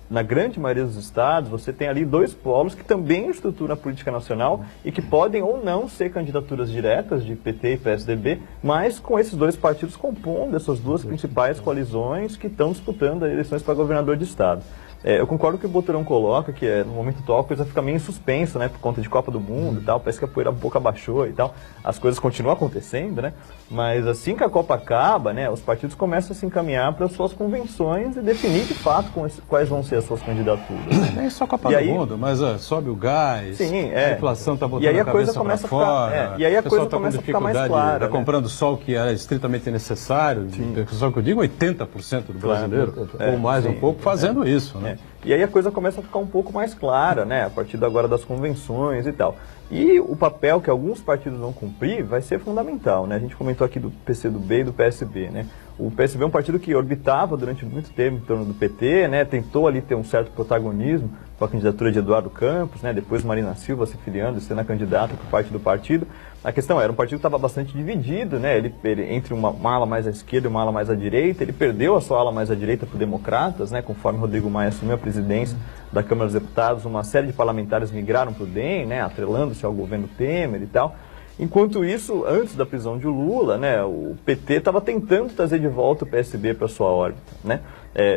na grande maioria dos estados, você tem ali dois polos que também estruturam a política nacional e que podem ou não ser candidaturas diretas de PT e PSDB, mas com esses dois partidos compondo essas duas principais coalizões que estão disputando as eleições para governador de estado. Eu concordo com o que o Boturão coloca, que no momento atual a coisa fica meio em suspenso, né, por conta de Copa do Mundo e tal, parece que a poeira um pouco abaixou e tal, as coisas continuam acontecendo, né, mas assim que a Copa acaba, né, os partidos começam a se encaminhar para as suas convenções e definir de fato quais vão ser as suas candidaturas. Nem só Copa do Mundo, mas sobe o gás, sim, a inflação está botando e aí a coisa cabeça começa para a fora, ficar, e aí a coisa tá começa com a ficar mais dificuldade, clara, está comprando sol que era estritamente necessário, só que eu digo 80% do brasileiro, ou mais um pouco, fazendo isso, né? E aí a coisa começa a ficar um pouco mais clara, né, a partir agora das convenções e tal. E o papel que alguns partidos vão cumprir vai ser fundamental, né? A gente comentou aqui do PCdoB e do PSB, né? O PSB é um partido que orbitava durante muito tempo em torno do PT, né? Tentou ali ter um certo protagonismo com a candidatura de Eduardo Campos, né? Depois Marina Silva se filiando e sendo a candidata por parte do partido. A questão era, um partido que estava bastante dividido, né? Ele entre uma ala mais à esquerda e uma ala mais à direita. Ele perdeu a sua ala mais à direita para Democratas, né? Conforme Rodrigo Maia assumiu a presidência da Câmara dos Deputados, uma série de parlamentares migraram para o DEM, né? Atrelando-se ao governo Temer e tal. Enquanto isso, antes da prisão de Lula, né, o PT estava tentando trazer de volta o PSB para sua órbita, né?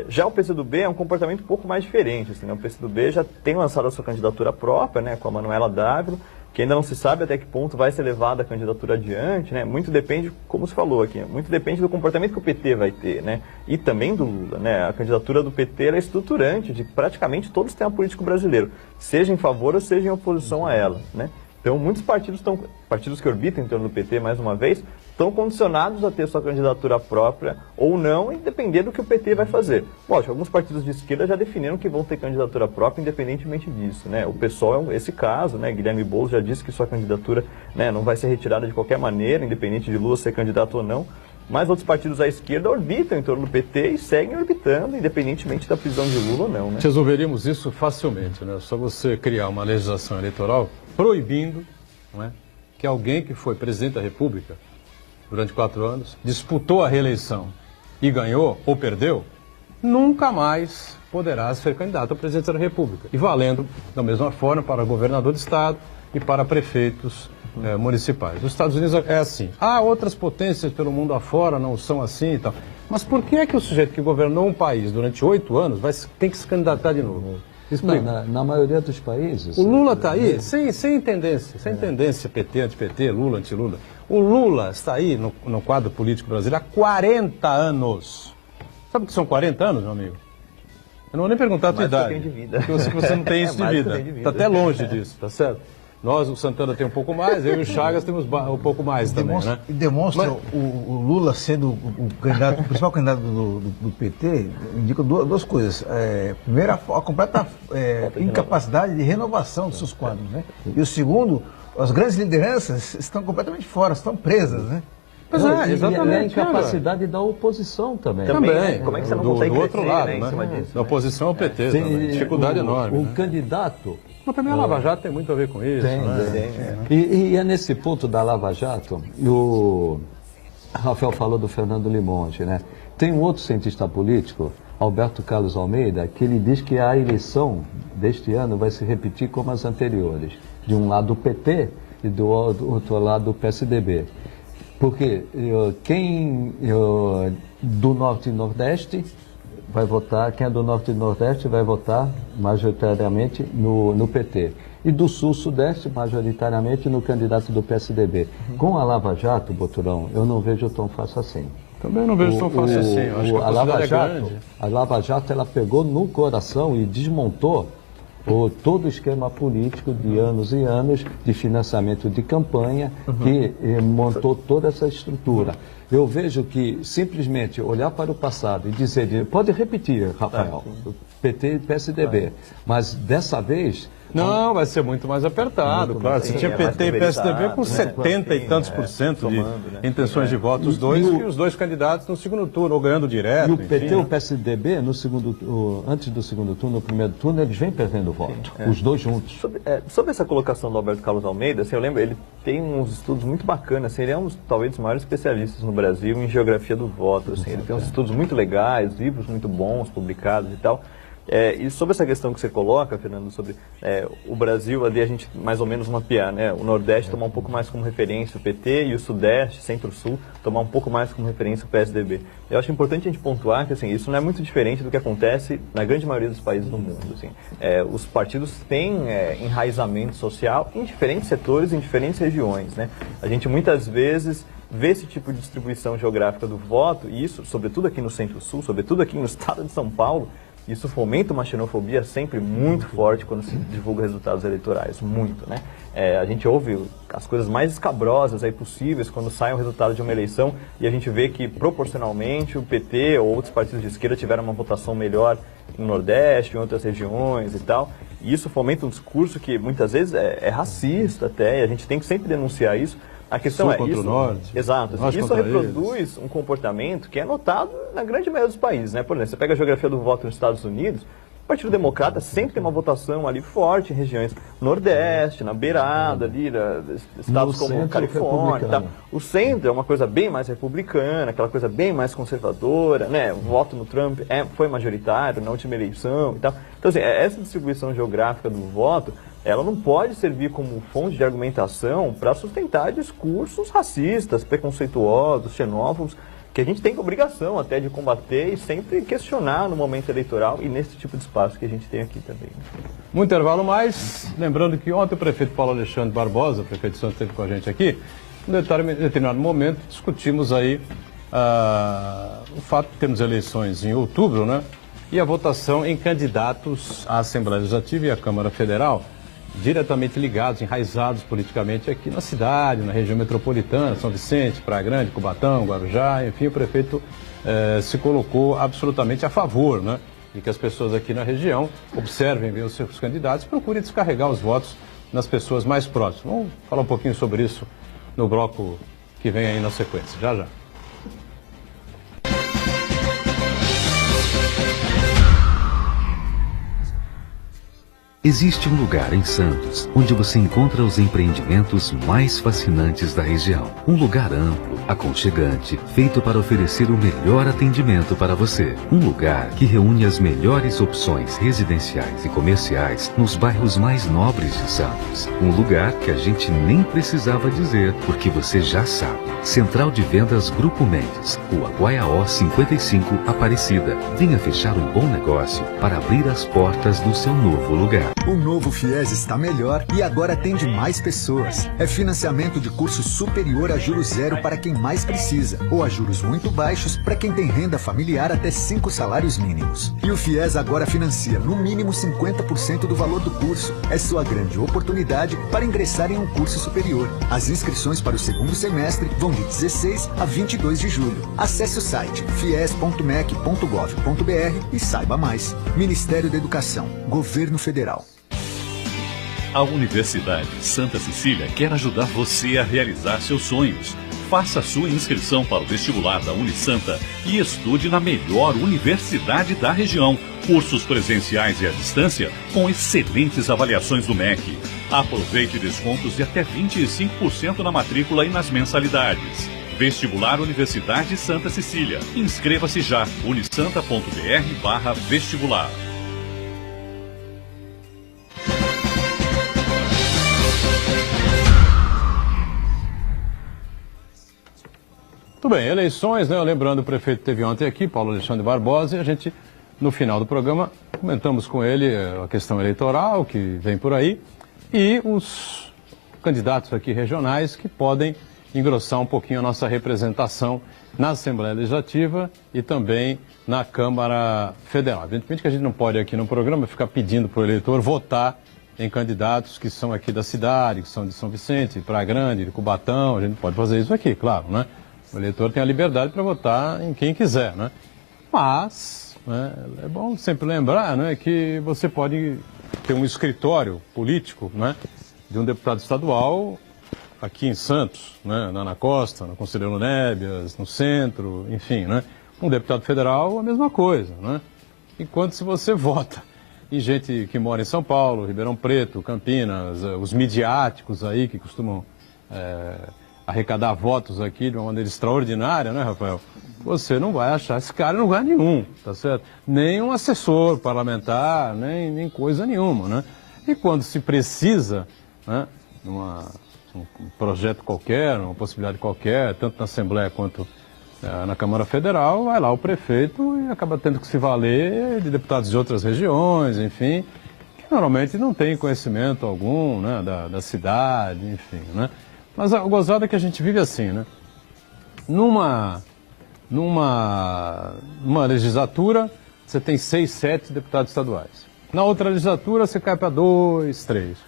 Já o PCdoB é um comportamento um pouco mais diferente, assim, né? O PCdoB já tem lançado a sua candidatura própria, né, com a Manuela Dávila, que ainda não se sabe até que ponto vai ser levada a candidatura adiante, né? Muito depende, como se falou aqui, muito depende do comportamento que o PT vai ter, né? E também do Lula, né? A candidatura do PT é estruturante de praticamente todo o sistema político brasileiro, seja em favor ou seja em oposição a ela, né? Então, muitos partidos que orbitam em torno do PT, mais uma vez, estão condicionados a ter sua candidatura própria ou não, independente do que o PT vai fazer. Lógico, alguns partidos de esquerda já definiram que vão ter candidatura própria, independentemente disso, né? O PSOL é esse caso, né? Guilherme Boulos já disse que sua candidatura, né, não vai ser retirada de qualquer maneira, independente de Lula ser candidato ou não. Mas outros partidos à esquerda orbitam em torno do PT e seguem orbitando, independentemente da prisão de Lula ou não, né? Resolveríamos isso facilmente, né? Só você criar uma legislação eleitoral proibindo, não é, que alguém que foi presidente da República durante 4 anos, disputou a reeleição e ganhou ou perdeu, nunca mais poderá ser candidato a presidente da República. E valendo da mesma forma para governador de estado e para prefeitos municipais. Nos Estados Unidos é assim. Outras potências pelo mundo afora não são assim e tal. Mas por que é que o sujeito que governou um país durante 8 anos tem que se candidatar de novo? Não, na maioria dos países... O Lula está aí sem tendência PT, anti-PT, Lula, anti-Lula. O Lula está aí no quadro político brasileiro há 40 anos. Sabe o que são 40 anos, meu amigo? Eu não vou nem perguntar a tua idade, porque você não tem isso de vida. Está até longe disso, tá certo? Nós, o Santana tem um pouco mais, eu e o Chagas temos um pouco mais também, né? E demonstra o Lula sendo o principal candidato do PT, indica duas coisas. Primeiro, a completa incapacidade de renovação dos seus quadros, né? E o segundo, as grandes lideranças estão completamente fora, estão presas, né? Pois exatamente. E a incapacidade da oposição também. Né? Como é que você não consegue do outro lado, né, em cima disso? Da oposição ao PT também. Dificuldade enorme. O candidato... Mas também a Lava Jato tem muito a ver com isso. E é nesse ponto da Lava Jato, o Rafael falou do Fernando Limonge, né? Tem um outro cientista político, Alberto Carlos Almeida, que ele diz que a eleição deste ano vai se repetir como as anteriores. De um lado o PT e do outro lado o PSDB. Porque quem do Norte e Nordeste vai votar, quem é do Norte e Nordeste vai votar majoritariamente no PT. E do Sul-Sudeste, majoritariamente no candidato do PSDB. Com a Lava Jato, Boturão, eu não vejo tão fácil assim. Também não vejo tão fácil assim. Eu acho que a Lava Jato, ela pegou no coração e desmontou todo o esquema político de anos e anos de financiamento de campanha que montou toda essa estrutura. Eu vejo que simplesmente olhar para o passado e dizer, pode repetir, Rafael, PT e PSDB, mas dessa vez... Não, vai ser muito mais apertado, claro. Você tinha PT e PSDB com 70 e tantos por cento de intenções de voto, os dois candidatos no segundo turno, ou ganhando direto. E o PT e o PSDB, antes do segundo turno, no primeiro turno, eles vêm perdendo voto, os dois juntos. Sobre essa colocação do Alberto Carlos Almeida, assim, eu lembro, ele tem uns estudos muito bacanas, assim, ele é talvez dos maiores especialistas no Brasil em geografia do voto, assim, ele tem uns estudos muito legais, livros muito bons publicados e tal. E sobre essa questão que você coloca, Fernando, sobre o Brasil, ali a gente mais ou menos mapear, né? O Nordeste tomar um pouco mais como referência o PT e o Sudeste, Centro-Sul, tomar um pouco mais como referência o PSDB. Eu acho importante a gente pontuar que assim, isso não é muito diferente do que acontece na grande maioria dos países do mundo. Assim. Os partidos têm enraizamento social em diferentes setores, em diferentes regiões. Né? A gente muitas vezes vê esse tipo de distribuição geográfica do voto, e isso, sobretudo aqui no Centro-Sul, sobretudo aqui no estado de São Paulo, isso fomenta uma xenofobia sempre muito forte quando se divulga resultados eleitorais, muito, né? A gente ouve as coisas mais escabrosas aí possíveis quando sai o resultado de uma eleição e a gente vê que proporcionalmente o PT ou outros partidos de esquerda tiveram uma votação melhor no Nordeste, em outras regiões e tal. E isso fomenta um discurso que muitas vezes é racista até, e a gente tem que sempre denunciar isso. A questão Sul é contra isso. o norte. Exato. Isso reproduz um comportamento que é notado na grande maioria dos países, né? Por exemplo, você pega a geografia do voto nos Estados Unidos, o Partido Democrata sempre tem uma votação ali forte em regiões Nordeste, na beirada ali, estados como Califórnia e tal. O centro é uma coisa bem mais republicana, aquela coisa bem mais conservadora, né? O voto no Trump foi majoritário na última eleição e tal. Então, assim, essa distribuição geográfica do voto, ela não pode servir como fonte de argumentação para sustentar discursos racistas, preconceituosos, xenófobos, que a gente tem obrigação até de combater e sempre questionar no momento eleitoral e nesse tipo de espaço que a gente tem aqui também. Um intervalo mais, lembrando que ontem o prefeito Paulo Alexandre Barbosa, o prefeito de Santos, esteve com a gente aqui, em determinado momento discutimos aí o fato de termos eleições em outubro, né? E a votação em candidatos à Assembleia Legislativa e à Câmara Federal, diretamente ligados, enraizados politicamente aqui na cidade, na região metropolitana, São Vicente, Praia Grande, Cubatão, Guarujá, enfim, o prefeito se colocou absolutamente a favor, né, de que as pessoas aqui na região observem bem os seus candidatos e procurem descarregar os votos nas pessoas mais próximas. Vamos falar um pouquinho sobre isso no bloco que vem aí na sequência, já já. Existe um lugar em Santos onde você encontra os empreendimentos mais fascinantes da região. Um lugar amplo, aconchegante, feito para oferecer o melhor atendimento para você. Um lugar que reúne as melhores opções residenciais e comerciais nos bairros mais nobres de Santos. Um lugar que a gente nem precisava dizer, porque você já sabe. Central de Vendas Grupo Mendes, Rua Guaiaó 55, Aparecida. Venha fechar um bom negócio para abrir as portas do seu novo lugar. O novo FIES está melhor e agora atende mais pessoas. É financiamento de curso superior a juros zero para quem mais precisa, ou a juros muito baixos para quem tem renda familiar até 5 salários mínimos. E o FIES agora financia no mínimo 50% do valor do curso. É sua grande oportunidade para ingressar em um curso superior. As inscrições para o segundo semestre vão de 16 a 22 de julho. Acesse o site fies.mec.gov.br e saiba mais. Ministério da Educação, Governo Federal. A Universidade Santa Cecília quer ajudar você a realizar seus sonhos. Faça sua inscrição para o vestibular da Unisanta e estude na melhor universidade da região. Cursos presenciais e à distância com excelentes avaliações do MEC. Aproveite descontos de até 25% na matrícula e nas mensalidades. Vestibular Universidade Santa Cecília. Inscreva-se já. unisanta.br/vestibular. Muito bem, eleições, né? Lembrando, o prefeito esteve ontem aqui, Paulo Alexandre Barbosa, e a gente, no final do programa, comentamos com ele a questão eleitoral que vem por aí e os candidatos aqui regionais que podem engrossar um pouquinho a nossa representação na Assembleia Legislativa e também na Câmara Federal. Evidentemente que a gente não pode aqui no programa ficar pedindo para o eleitor votar em candidatos que são aqui da cidade, que são de São Vicente, Praia Grande, de Cubatão, a gente não pode fazer isso aqui, claro, né? O eleitor tem a liberdade para votar em quem quiser, né? Mas né, é bom sempre lembrar, né, que você pode ter um escritório político, né, de um deputado estadual aqui em Santos, né, na Ana Costa, no Conselheiro Nébias, no centro, enfim, né? Um deputado federal, a mesma coisa, né? Enquanto se você vota em gente que mora em São Paulo, Ribeirão Preto, Campinas, os midiáticos aí que costumam arrecadar votos aqui de uma maneira extraordinária, né, Rafael? você não vai achar esse cara em lugar nenhum, tá certo? Nem um assessor parlamentar, nem coisa nenhuma, né? E quando se precisa, né, um projeto qualquer, uma possibilidade qualquer, tanto na Assembleia quanto na Câmara Federal, vai lá o prefeito e acaba tendo que se valer de deputados de outras regiões, enfim, que normalmente não tem conhecimento algum, né, da cidade, enfim, né? Mas a gozada é que a gente vive assim, né? Numa legislatura, você tem 6, 7 deputados estaduais. Na outra legislatura, você cai para 2, 3.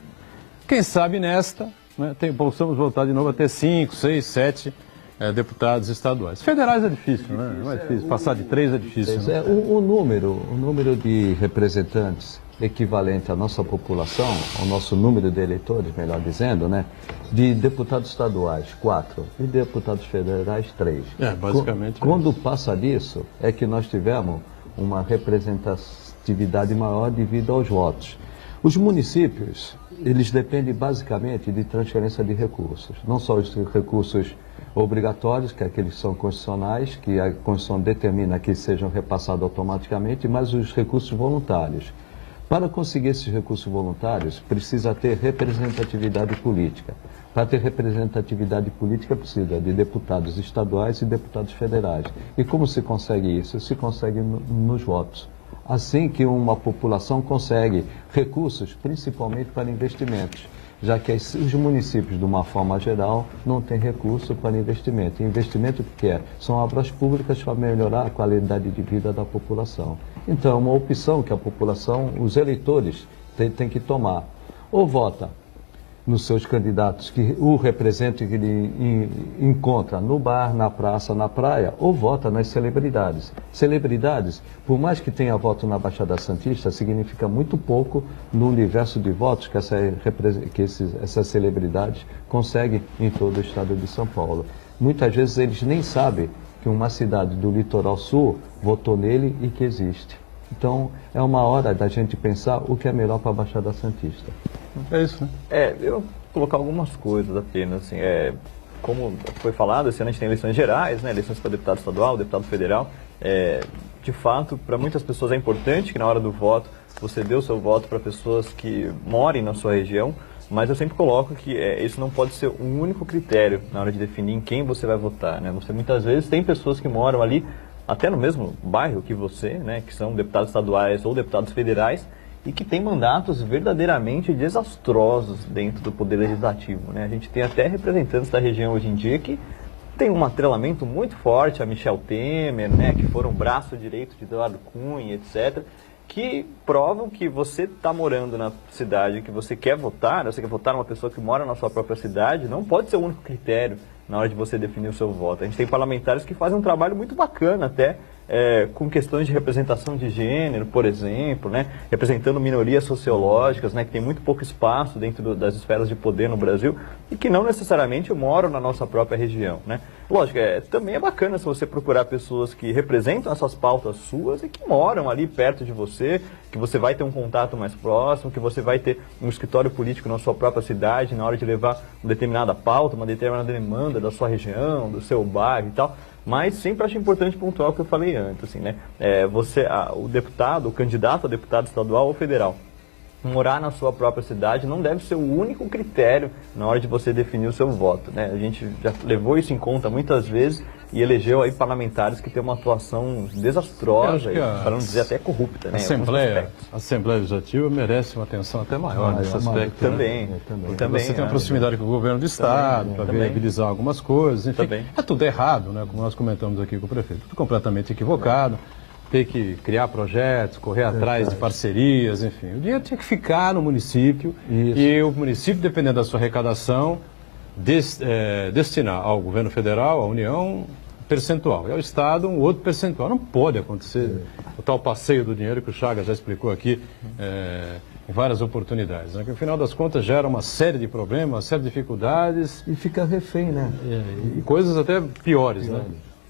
Quem sabe nesta, né, possamos voltar de novo a ter 5, 6, 7 deputados estaduais. Federais é difícil, né? Não é difícil. Passar de 3 é difícil. Né? O número de representantes equivalente à nossa população, ao nosso número de eleitores, melhor dizendo, né? De deputados estaduais, 4, e deputados federais, 3. Basicamente. Quando passa disso, é que nós tivemos uma representatividade maior devido aos votos. Os municípios, eles dependem basicamente de transferência de recursos, não só os recursos obrigatórios, que aqueles são constitucionais, que a Constituição determina que sejam repassados automaticamente, mas os recursos voluntários. Para conseguir esses recursos voluntários, precisa ter representatividade política. Para ter representatividade política, precisa de deputados estaduais e deputados federais. E como se consegue isso? Se consegue nos votos. Assim que uma população consegue recursos, principalmente para investimentos, já que os municípios, de uma forma geral, não têm recurso para investimento. E investimento que é? São obras públicas para melhorar a qualidade de vida da população. Então, é uma opção que a população, os eleitores, têm que tomar. Ou vota nos seus candidatos que o representem, que ele encontra no bar, na praça, na praia, ou vota nas celebridades. Celebridades, por mais que tenha voto na Baixada Santista, significa muito pouco no universo de votos que essas celebridades conseguem em todo o estado de São Paulo. Muitas vezes eles nem sabem que uma cidade do litoral sul votou nele e que existe. Então, é uma hora da gente pensar o que é melhor para a Baixada Santista. É isso, né? Eu vou colocar algumas coisas apenas, assim, como foi falado, esse ano a gente tem eleições gerais, né, eleições para deputado estadual, deputado federal. De fato, para muitas pessoas é importante que na hora do voto você dê o seu voto para pessoas que morem na sua região, mas eu sempre coloco que isso não pode ser um único critério na hora de definir em quem você vai votar, né? Você muitas vezes tem pessoas que moram ali, até no mesmo bairro que você, né, que são deputados estaduais ou deputados federais, e que tem mandatos verdadeiramente desastrosos dentro do Poder Legislativo, né? A gente tem até representantes da região hoje em dia que tem um atrelamento muito forte a Michel Temer, né, que foram braço direito de Eduardo Cunha, etc., que provam que você está morando na cidade que você quer votar, você quer votar numa pessoa que mora na sua própria cidade, não pode ser o único critério na hora de você definir o seu voto. A gente tem parlamentares que fazem um trabalho muito bacana até, com questões de representação de gênero, por exemplo, né, representando minorias sociológicas, né, que tem muito pouco espaço dentro das esferas de poder no Brasil e que não necessariamente moram na nossa própria região, né. Lógico, também é bacana se você procurar pessoas que representam essas pautas suas e que moram ali perto de você, que você vai ter um contato mais próximo, que você vai ter um escritório político na sua própria cidade na hora de levar uma determinada pauta, uma determinada demanda da sua região, do seu bairro e tal. Mas sempre acho importante pontuar o que eu falei antes, assim, né? O deputado, o candidato a deputado estadual ou federal, morar na sua própria cidade não deve ser o único critério na hora de você definir o seu voto, né? A gente já levou isso em conta muitas vezes e elegeu aí parlamentares que têm uma atuação desastrosa, para não dizer até corrupta, né? A Assembleia Legislativa merece uma atenção até maior nesse aspecto. Também. Você tem uma proximidade com o governo do Estado, para viabilizar algumas coisas, enfim. É tudo errado, né? Como nós comentamos aqui com o prefeito, tudo completamente equivocado. Ter que criar projetos, correr atrás de parcerias, enfim. O dinheiro tinha que ficar no município e o município, dependendo da sua arrecadação, destinar ao governo federal, à União, percentual. E ao Estado, um outro percentual. Não pode acontecer o tal passeio do dinheiro que o Chagas já explicou aqui em várias oportunidades. Né? Que, no final das contas, gera uma série de problemas, uma série de dificuldades. E fica refém, né? E coisas até piores, né?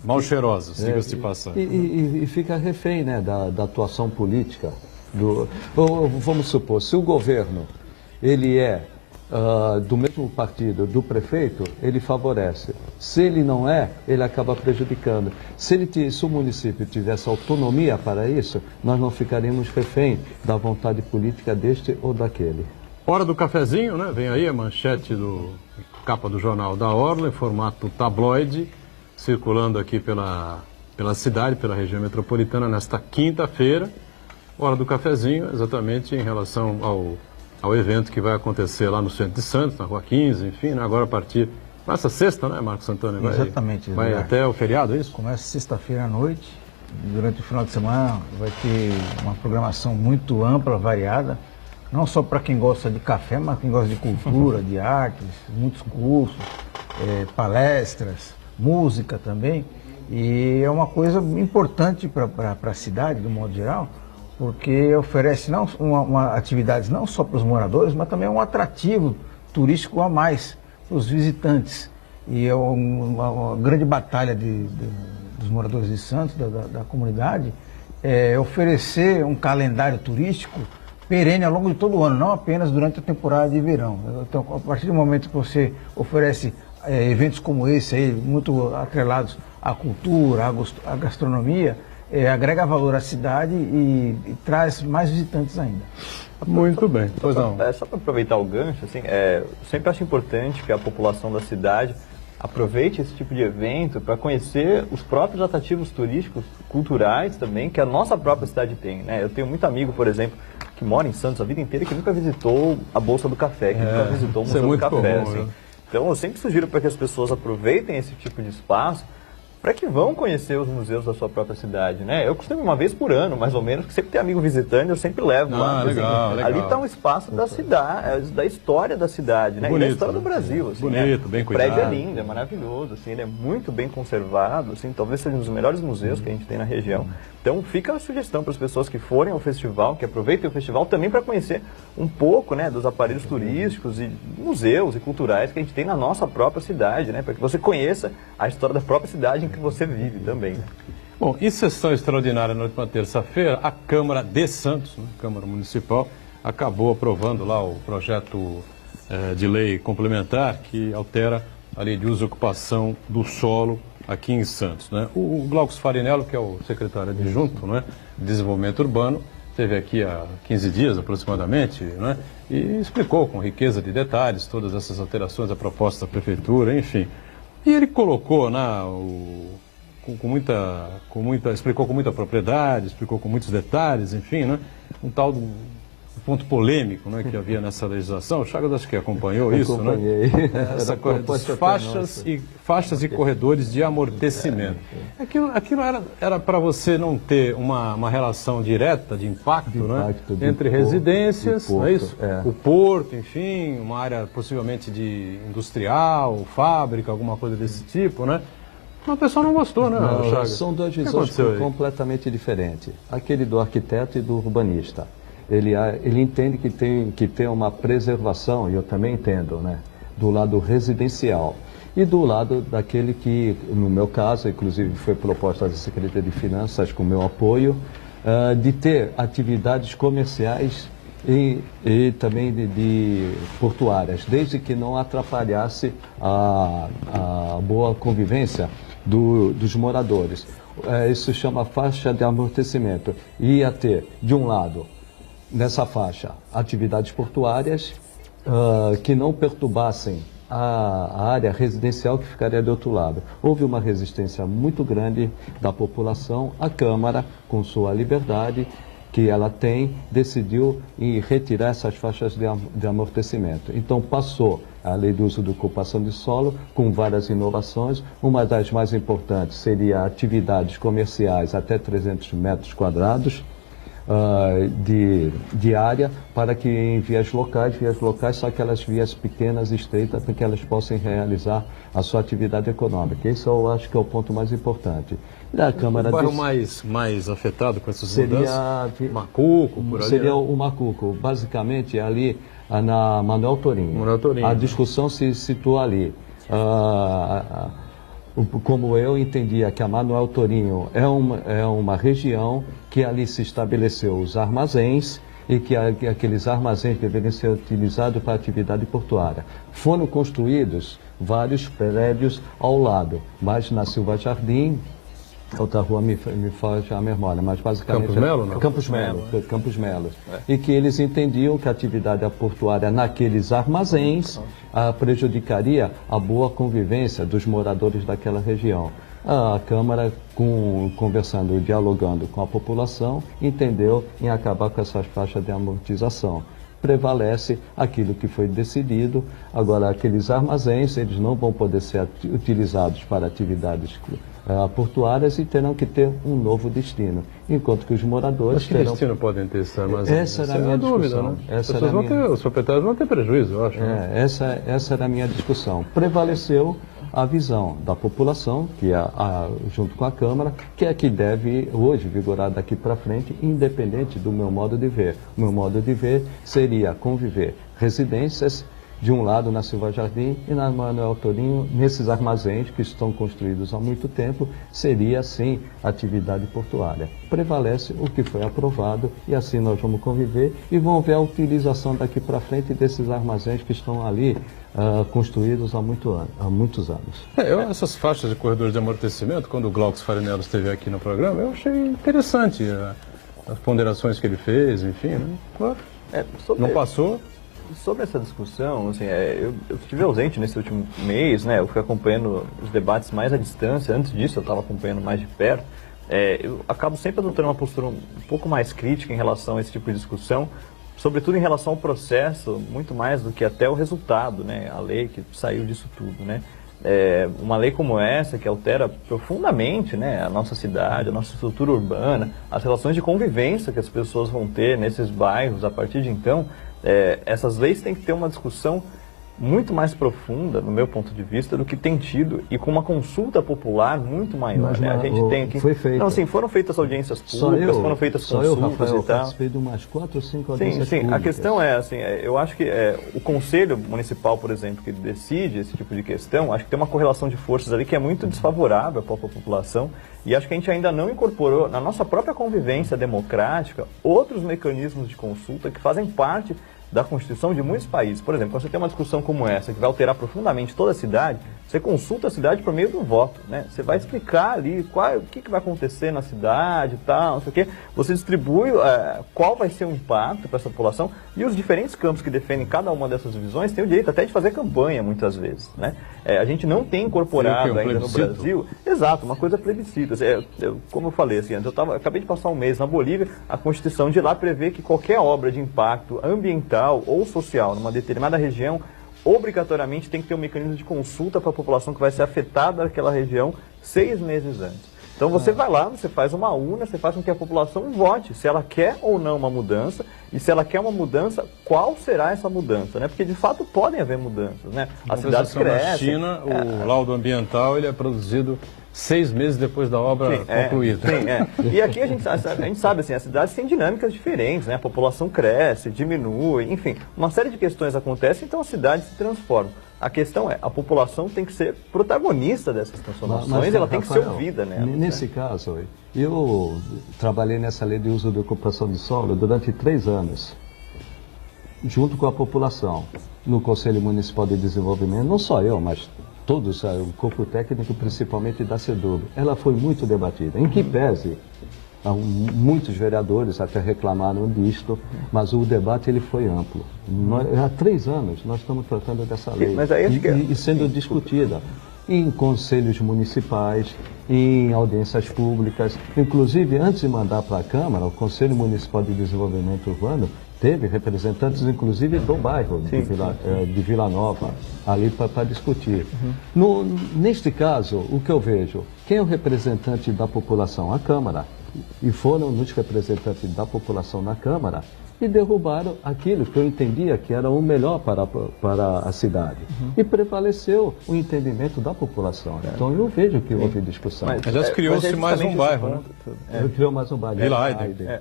Mal cheirosas, diga-se de passagem. E fica refém, né, da atuação política. Vamos supor, se o governo ele é do mesmo partido do prefeito, ele favorece. Se ele não é, ele acaba prejudicando. Se o município tivesse autonomia para isso, nós não ficaríamos refém da vontade política deste ou daquele. Hora do cafezinho, né? Vem aí a manchete capa do jornal da Orla, em formato tabloide, circulando aqui pela cidade, pela região metropolitana, nesta quinta-feira. Hora do cafezinho, exatamente em relação ao evento que vai acontecer lá no centro de Santos, na Rua 15, enfim, né? Agora a partir nessa sexta, né, Marcos Santana? Exatamente. Vai até o feriado, é isso? Começa sexta-feira à noite, durante o final de semana vai ter uma programação muito ampla, variada, não só para quem gosta de café, mas quem gosta de cultura, de artes, muitos cursos, palestras, música também. E é uma coisa importante para a cidade, do modo geral, porque oferece atividades não só para os moradores, mas também um atrativo turístico a mais para os visitantes. E é uma grande batalha dos moradores de Santos, da comunidade, oferecer um calendário turístico perene ao longo de todo o ano, não apenas durante a temporada de verão. Então, a partir do momento que você oferece eventos como esse aí, muito atrelados à cultura, à gastronomia, agrega valor à cidade e traz mais visitantes ainda. Muito bem. Pois não. Só para aproveitar o gancho, assim, eu sempre acho importante que a população da cidade aproveite esse tipo de evento para conhecer os próprios atrativos turísticos, culturais também, que a nossa própria cidade tem, né? Eu tenho muito amigo, por exemplo, que mora em Santos a vida inteira, que nunca visitou a Bolsa do Café, que nunca visitou o Museu do Café. Comum, assim. Então, eu sempre sugiro para que as pessoas aproveitem esse tipo de espaço para que vão conhecer os museus da sua própria cidade, né? Eu costumo uma vez por ano, mais ou menos, que sempre tem amigo visitante, eu sempre levo lá. Legal. Ali está um espaço da cidade, da história da cidade, né? Bonito, e da história do né? Brasil, assim, Bonito, né? bem O prédio cuidado. é lindo, é maravilhoso, assim, ele é muito bem conservado, assim, talvez seja um dos melhores museus que a gente tem na região. Então fica a sugestão para as pessoas que forem ao festival, que aproveitem o festival também para conhecer um pouco, né, dos aparelhos turísticos e museus e culturais que a gente tem na nossa própria cidade, né, para que você conheça a história da própria cidade em que você vive também. Bom, em sessão extraordinária na última terça-feira, a Câmara de Santos, né, Câmara Municipal, acabou aprovando lá o projeto de lei complementar que altera a lei de uso e ocupação do solo aqui em Santos, né? O Glaucus Farinello, que é o secretário adjunto, né, de Desenvolvimento Urbano, esteve aqui há 15 dias aproximadamente, né, e explicou com riqueza de detalhes todas essas alterações à proposta da prefeitura, enfim. E ele colocou explicou com muita propriedade, explicou com muitos detalhes, enfim, né, um tal do ponto polêmico, né, que havia nessa legislação. O Chagas acho que acompanhou isso, Acompanhei. né? Essa coisa dos faixas e corredores de amortecimento. Aquilo era para você não ter uma relação direta de impacto, né, entre residências, não é isso? O porto, enfim, uma área possivelmente de industrial, fábrica, alguma coisa desse tipo, né? Mas o pessoal não gostou, né, Chagas? São duas visões completamente diferentes. Aquele do arquiteto e do urbanista. Ele entende que tem que ter uma preservação, e eu também entendo, né, do lado residencial. E do lado daquele que, no meu caso, inclusive foi proposta da Secretaria de Finanças com meu apoio, de ter atividades comerciais e também de portuárias, desde que não atrapalhasse a boa convivência dos moradores. Isso chama faixa de amortecimento. Ia ter, de um lado, nessa faixa, atividades portuárias que não perturbassem a área residencial que ficaria do outro lado. Houve uma resistência muito grande da população. A Câmara, com sua liberdade que ela tem, decidiu retirar essas faixas de amortecimento. Então passou a lei do uso de ocupação de solo com várias inovações. Uma das mais importantes seria atividades comerciais até 300 metros quadrados, de área, para que em vias locais são aquelas vias pequenas e estreitas para que elas possam realizar a sua atividade econômica. Esse eu acho que é o ponto mais importante. Da Câmara o bairro mais afetado com essas mudanças? Macuco, por ali? Seria o Macuco, basicamente ali na Manuel Torinho. A discussão se situa ali. Como eu entendia que a Manuel Torinho é uma região que ali se estabeleceu os armazéns e que aqueles armazéns deveriam ser utilizados para atividade portuária. Foram construídos vários prédios ao lado, mas na Silva Jardim, outra rua me foge a memória, mas basicamente... Campos Melo, não? Campos Melo. E que eles entendiam que a atividade portuária naqueles armazéns prejudicaria a boa convivência dos moradores daquela região. A Câmara, conversando, dialogando com a população, entendeu em acabar com essas faixas de amortização. Prevalece aquilo que foi decidido. Agora, aqueles armazéns, eles não vão poder ser utilizados para atividades portuárias e terão que ter um novo destino, enquanto que os moradores Mas que terão... destino podem ter esses armazéns? Essa era a minha discussão. Dúvida, né? Os proprietários vão ter prejuízo, eu acho. Né? Essa era a minha discussão. Prevaleceu a visão da população, que é junto com a Câmara, que é que deve hoje vigorar daqui para frente, independente do meu modo de ver. O meu modo de ver seria conviver residências de um lado na Silva Jardim e na Manuel Torinho, nesses armazéns que estão construídos há muito tempo, seria sim atividade portuária. Prevalece o que foi aprovado e assim nós vamos conviver e vamos ver a utilização daqui para frente desses armazéns que estão ali construídos há muitos anos. Essas faixas de corredores de amortecimento, quando o Glaucus Farinello esteve aqui no programa, eu achei interessante as ponderações que ele fez, enfim, né? Claro. Não passou. Sobre essa discussão, assim, eu estive ausente nesse último mês, né? Eu fui acompanhando os debates mais à distância. Antes disso, eu estava acompanhando mais de perto. Eu acabo sempre adotando uma postura um pouco mais crítica em relação a esse tipo de discussão, sobretudo em relação ao processo, muito mais do que até o resultado, né? A lei que saiu disso tudo, né? Uma lei como essa, que altera profundamente, né, a nossa cidade, a nossa estrutura urbana, as relações de convivência que as pessoas vão ter nesses bairros a partir de então, essas leis têm que ter uma discussão muito mais profunda, no meu ponto de vista, do que tem tido e com uma consulta popular muito maior. Mas, né? A gente tem que... Foi feito. Não, sim, foram feitas audiências públicas, foram feitas consultas Rafael, e tal. participei de umas 4 ou 5 audiências Sim, públicas. a questão é assim, eu acho que o Conselho Municipal, por exemplo, que decide esse tipo de questão, acho que tem uma correlação de forças ali que é muito desfavorável para a população e acho que a gente ainda não incorporou na nossa própria convivência democrática outros mecanismos de consulta que fazem parte da Constituição de muitos países. Por exemplo, quando você tem uma discussão como essa, que vai alterar profundamente toda a cidade, você consulta a cidade por meio do voto, né? Você vai explicar ali o que vai acontecer na cidade e tal, não sei o quê. Você distribui qual vai ser o impacto para essa população e os diferentes campos que defendem cada uma dessas visões têm o direito até de fazer campanha, muitas vezes, né? A gente não tem incorporado ainda no Brasil... Exato, uma coisa plebiscito. Como eu falei, assim, acabei de passar um mês na Bolívia, a Constituição de lá prevê que qualquer obra de impacto ambiental ou social numa determinada região obrigatoriamente tem que ter um mecanismo de consulta para a população que vai ser afetada naquela região 6 meses antes. Então você vai lá, você faz uma urna, você faz com que a população vote se ela quer ou não uma mudança e se ela quer uma mudança, qual será essa mudança, né? Porque de fato podem haver mudanças, né? As cidades crescem. Na China, o laudo ambiental ele é produzido 6 meses depois da obra concluída. E aqui a gente sabe, assim, as cidades têm dinâmicas diferentes, né? A população cresce, diminui, enfim, uma série de questões acontecem, então as cidades se transformam. A questão a população tem que ser protagonista dessas transformações, ela tem que ser ouvida, né? Nesse caso, eu trabalhei nessa lei de uso de ocupação de solo durante 3 anos, junto com a população, no Conselho Municipal de Desenvolvimento, não só eu, mas todos, o corpo técnico, principalmente da CEDUB. Ela foi muito debatida, em que pese, muitos vereadores até reclamaram disto, mas o debate ele foi amplo. Há 3 anos nós estamos tratando dessa lei e sendo discutida em conselhos municipais, em audiências públicas, inclusive antes de mandar para a Câmara, o Conselho Municipal de Desenvolvimento Urbano teve representantes, inclusive, do bairro de Vila Nova, ali para discutir. Neste caso, o que eu vejo, quem é o representante da população? A Câmara. E foram os representantes da população na Câmara e derrubaram aquilo que eu entendia que era o melhor para a cidade. E prevaleceu o entendimento da população. Então eu vejo que houve discussão. Mas criou-se mais um bairro, né? Criou mais um bairro.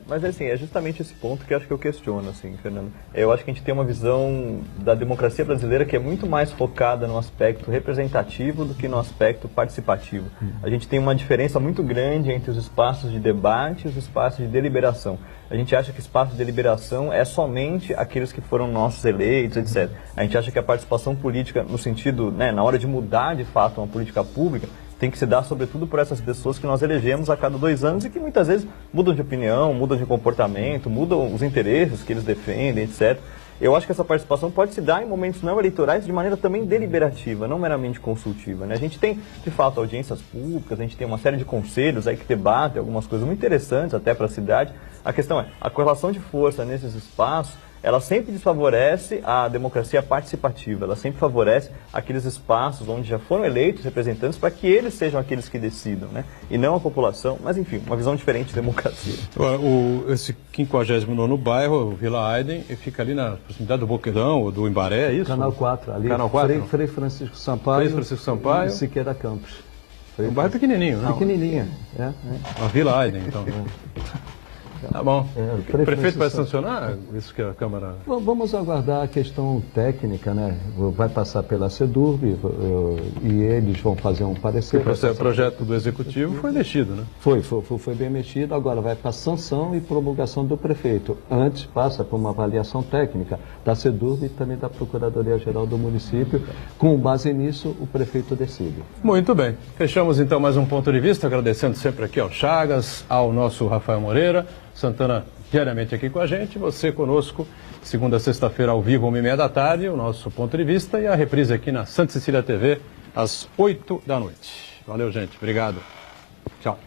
Mas assim, é justamente esse ponto que eu acho que eu questiono, assim, Fernando. Eu acho que a gente tem uma visão da democracia brasileira que é muito mais focada no aspecto representativo do que no aspecto participativo. A gente tem uma diferença muito grande entre os espaços de debate e os espaços de deliberação. A gente acha que espaço de deliberação participação é somente aqueles que foram nossos eleitos, etc. A gente acha que a participação política, no sentido, né, na hora de mudar de fato uma política pública, tem que se dar sobretudo por essas pessoas que nós elegemos a cada 2 anos e que muitas vezes mudam de opinião, mudam de comportamento, mudam os interesses que eles defendem, etc. Eu acho que essa participação pode se dar em momentos não eleitorais de maneira também deliberativa, não meramente consultiva, né? A gente tem, de fato, audiências públicas, a gente tem uma série de conselhos aí que debatem algumas coisas muito interessantes até para a cidade. A questão é, a correlação de força nesses espaços, ela sempre desfavorece a democracia participativa, ela sempre favorece aqueles espaços onde já foram eleitos representantes para que eles sejam aqueles que decidam, né? E não a população, mas enfim, uma visão diferente de democracia. Esse 59º bairro, o Vila Aiden, fica ali na proximidade do Boqueirão ou do Embaré, é isso? Canal 4, ali. Canal 4? Frei Francisco Sampaio. Frei Francisco Sampaio. E Siqueira Campos. Um bairro pequenininho, né? Pequenininha, A Vila Aiden, então. Tá bom. O prefeito vai sancionar isso que a Câmara... Vamos aguardar a questão técnica, né? Vai passar pela CEDURB e eles vão fazer um parecer. O projeto do Executivo foi mexido, né? Foi bem mexido, agora vai para sanção e promulgação do prefeito. Antes passa por uma avaliação técnica da CEDURB e também da Procuradoria-Geral do município. Com base nisso, o prefeito decide. Muito bem. Fechamos então mais um ponto de vista, agradecendo sempre aqui ao Chagas, ao nosso Rafael Moreira, Santana diariamente aqui com a gente, você conosco, segunda a sexta-feira ao vivo, 1h30 da tarde, o nosso ponto de vista e a reprise aqui na Santa Cecília TV às 8 da noite. Valeu, gente. Obrigado. Tchau.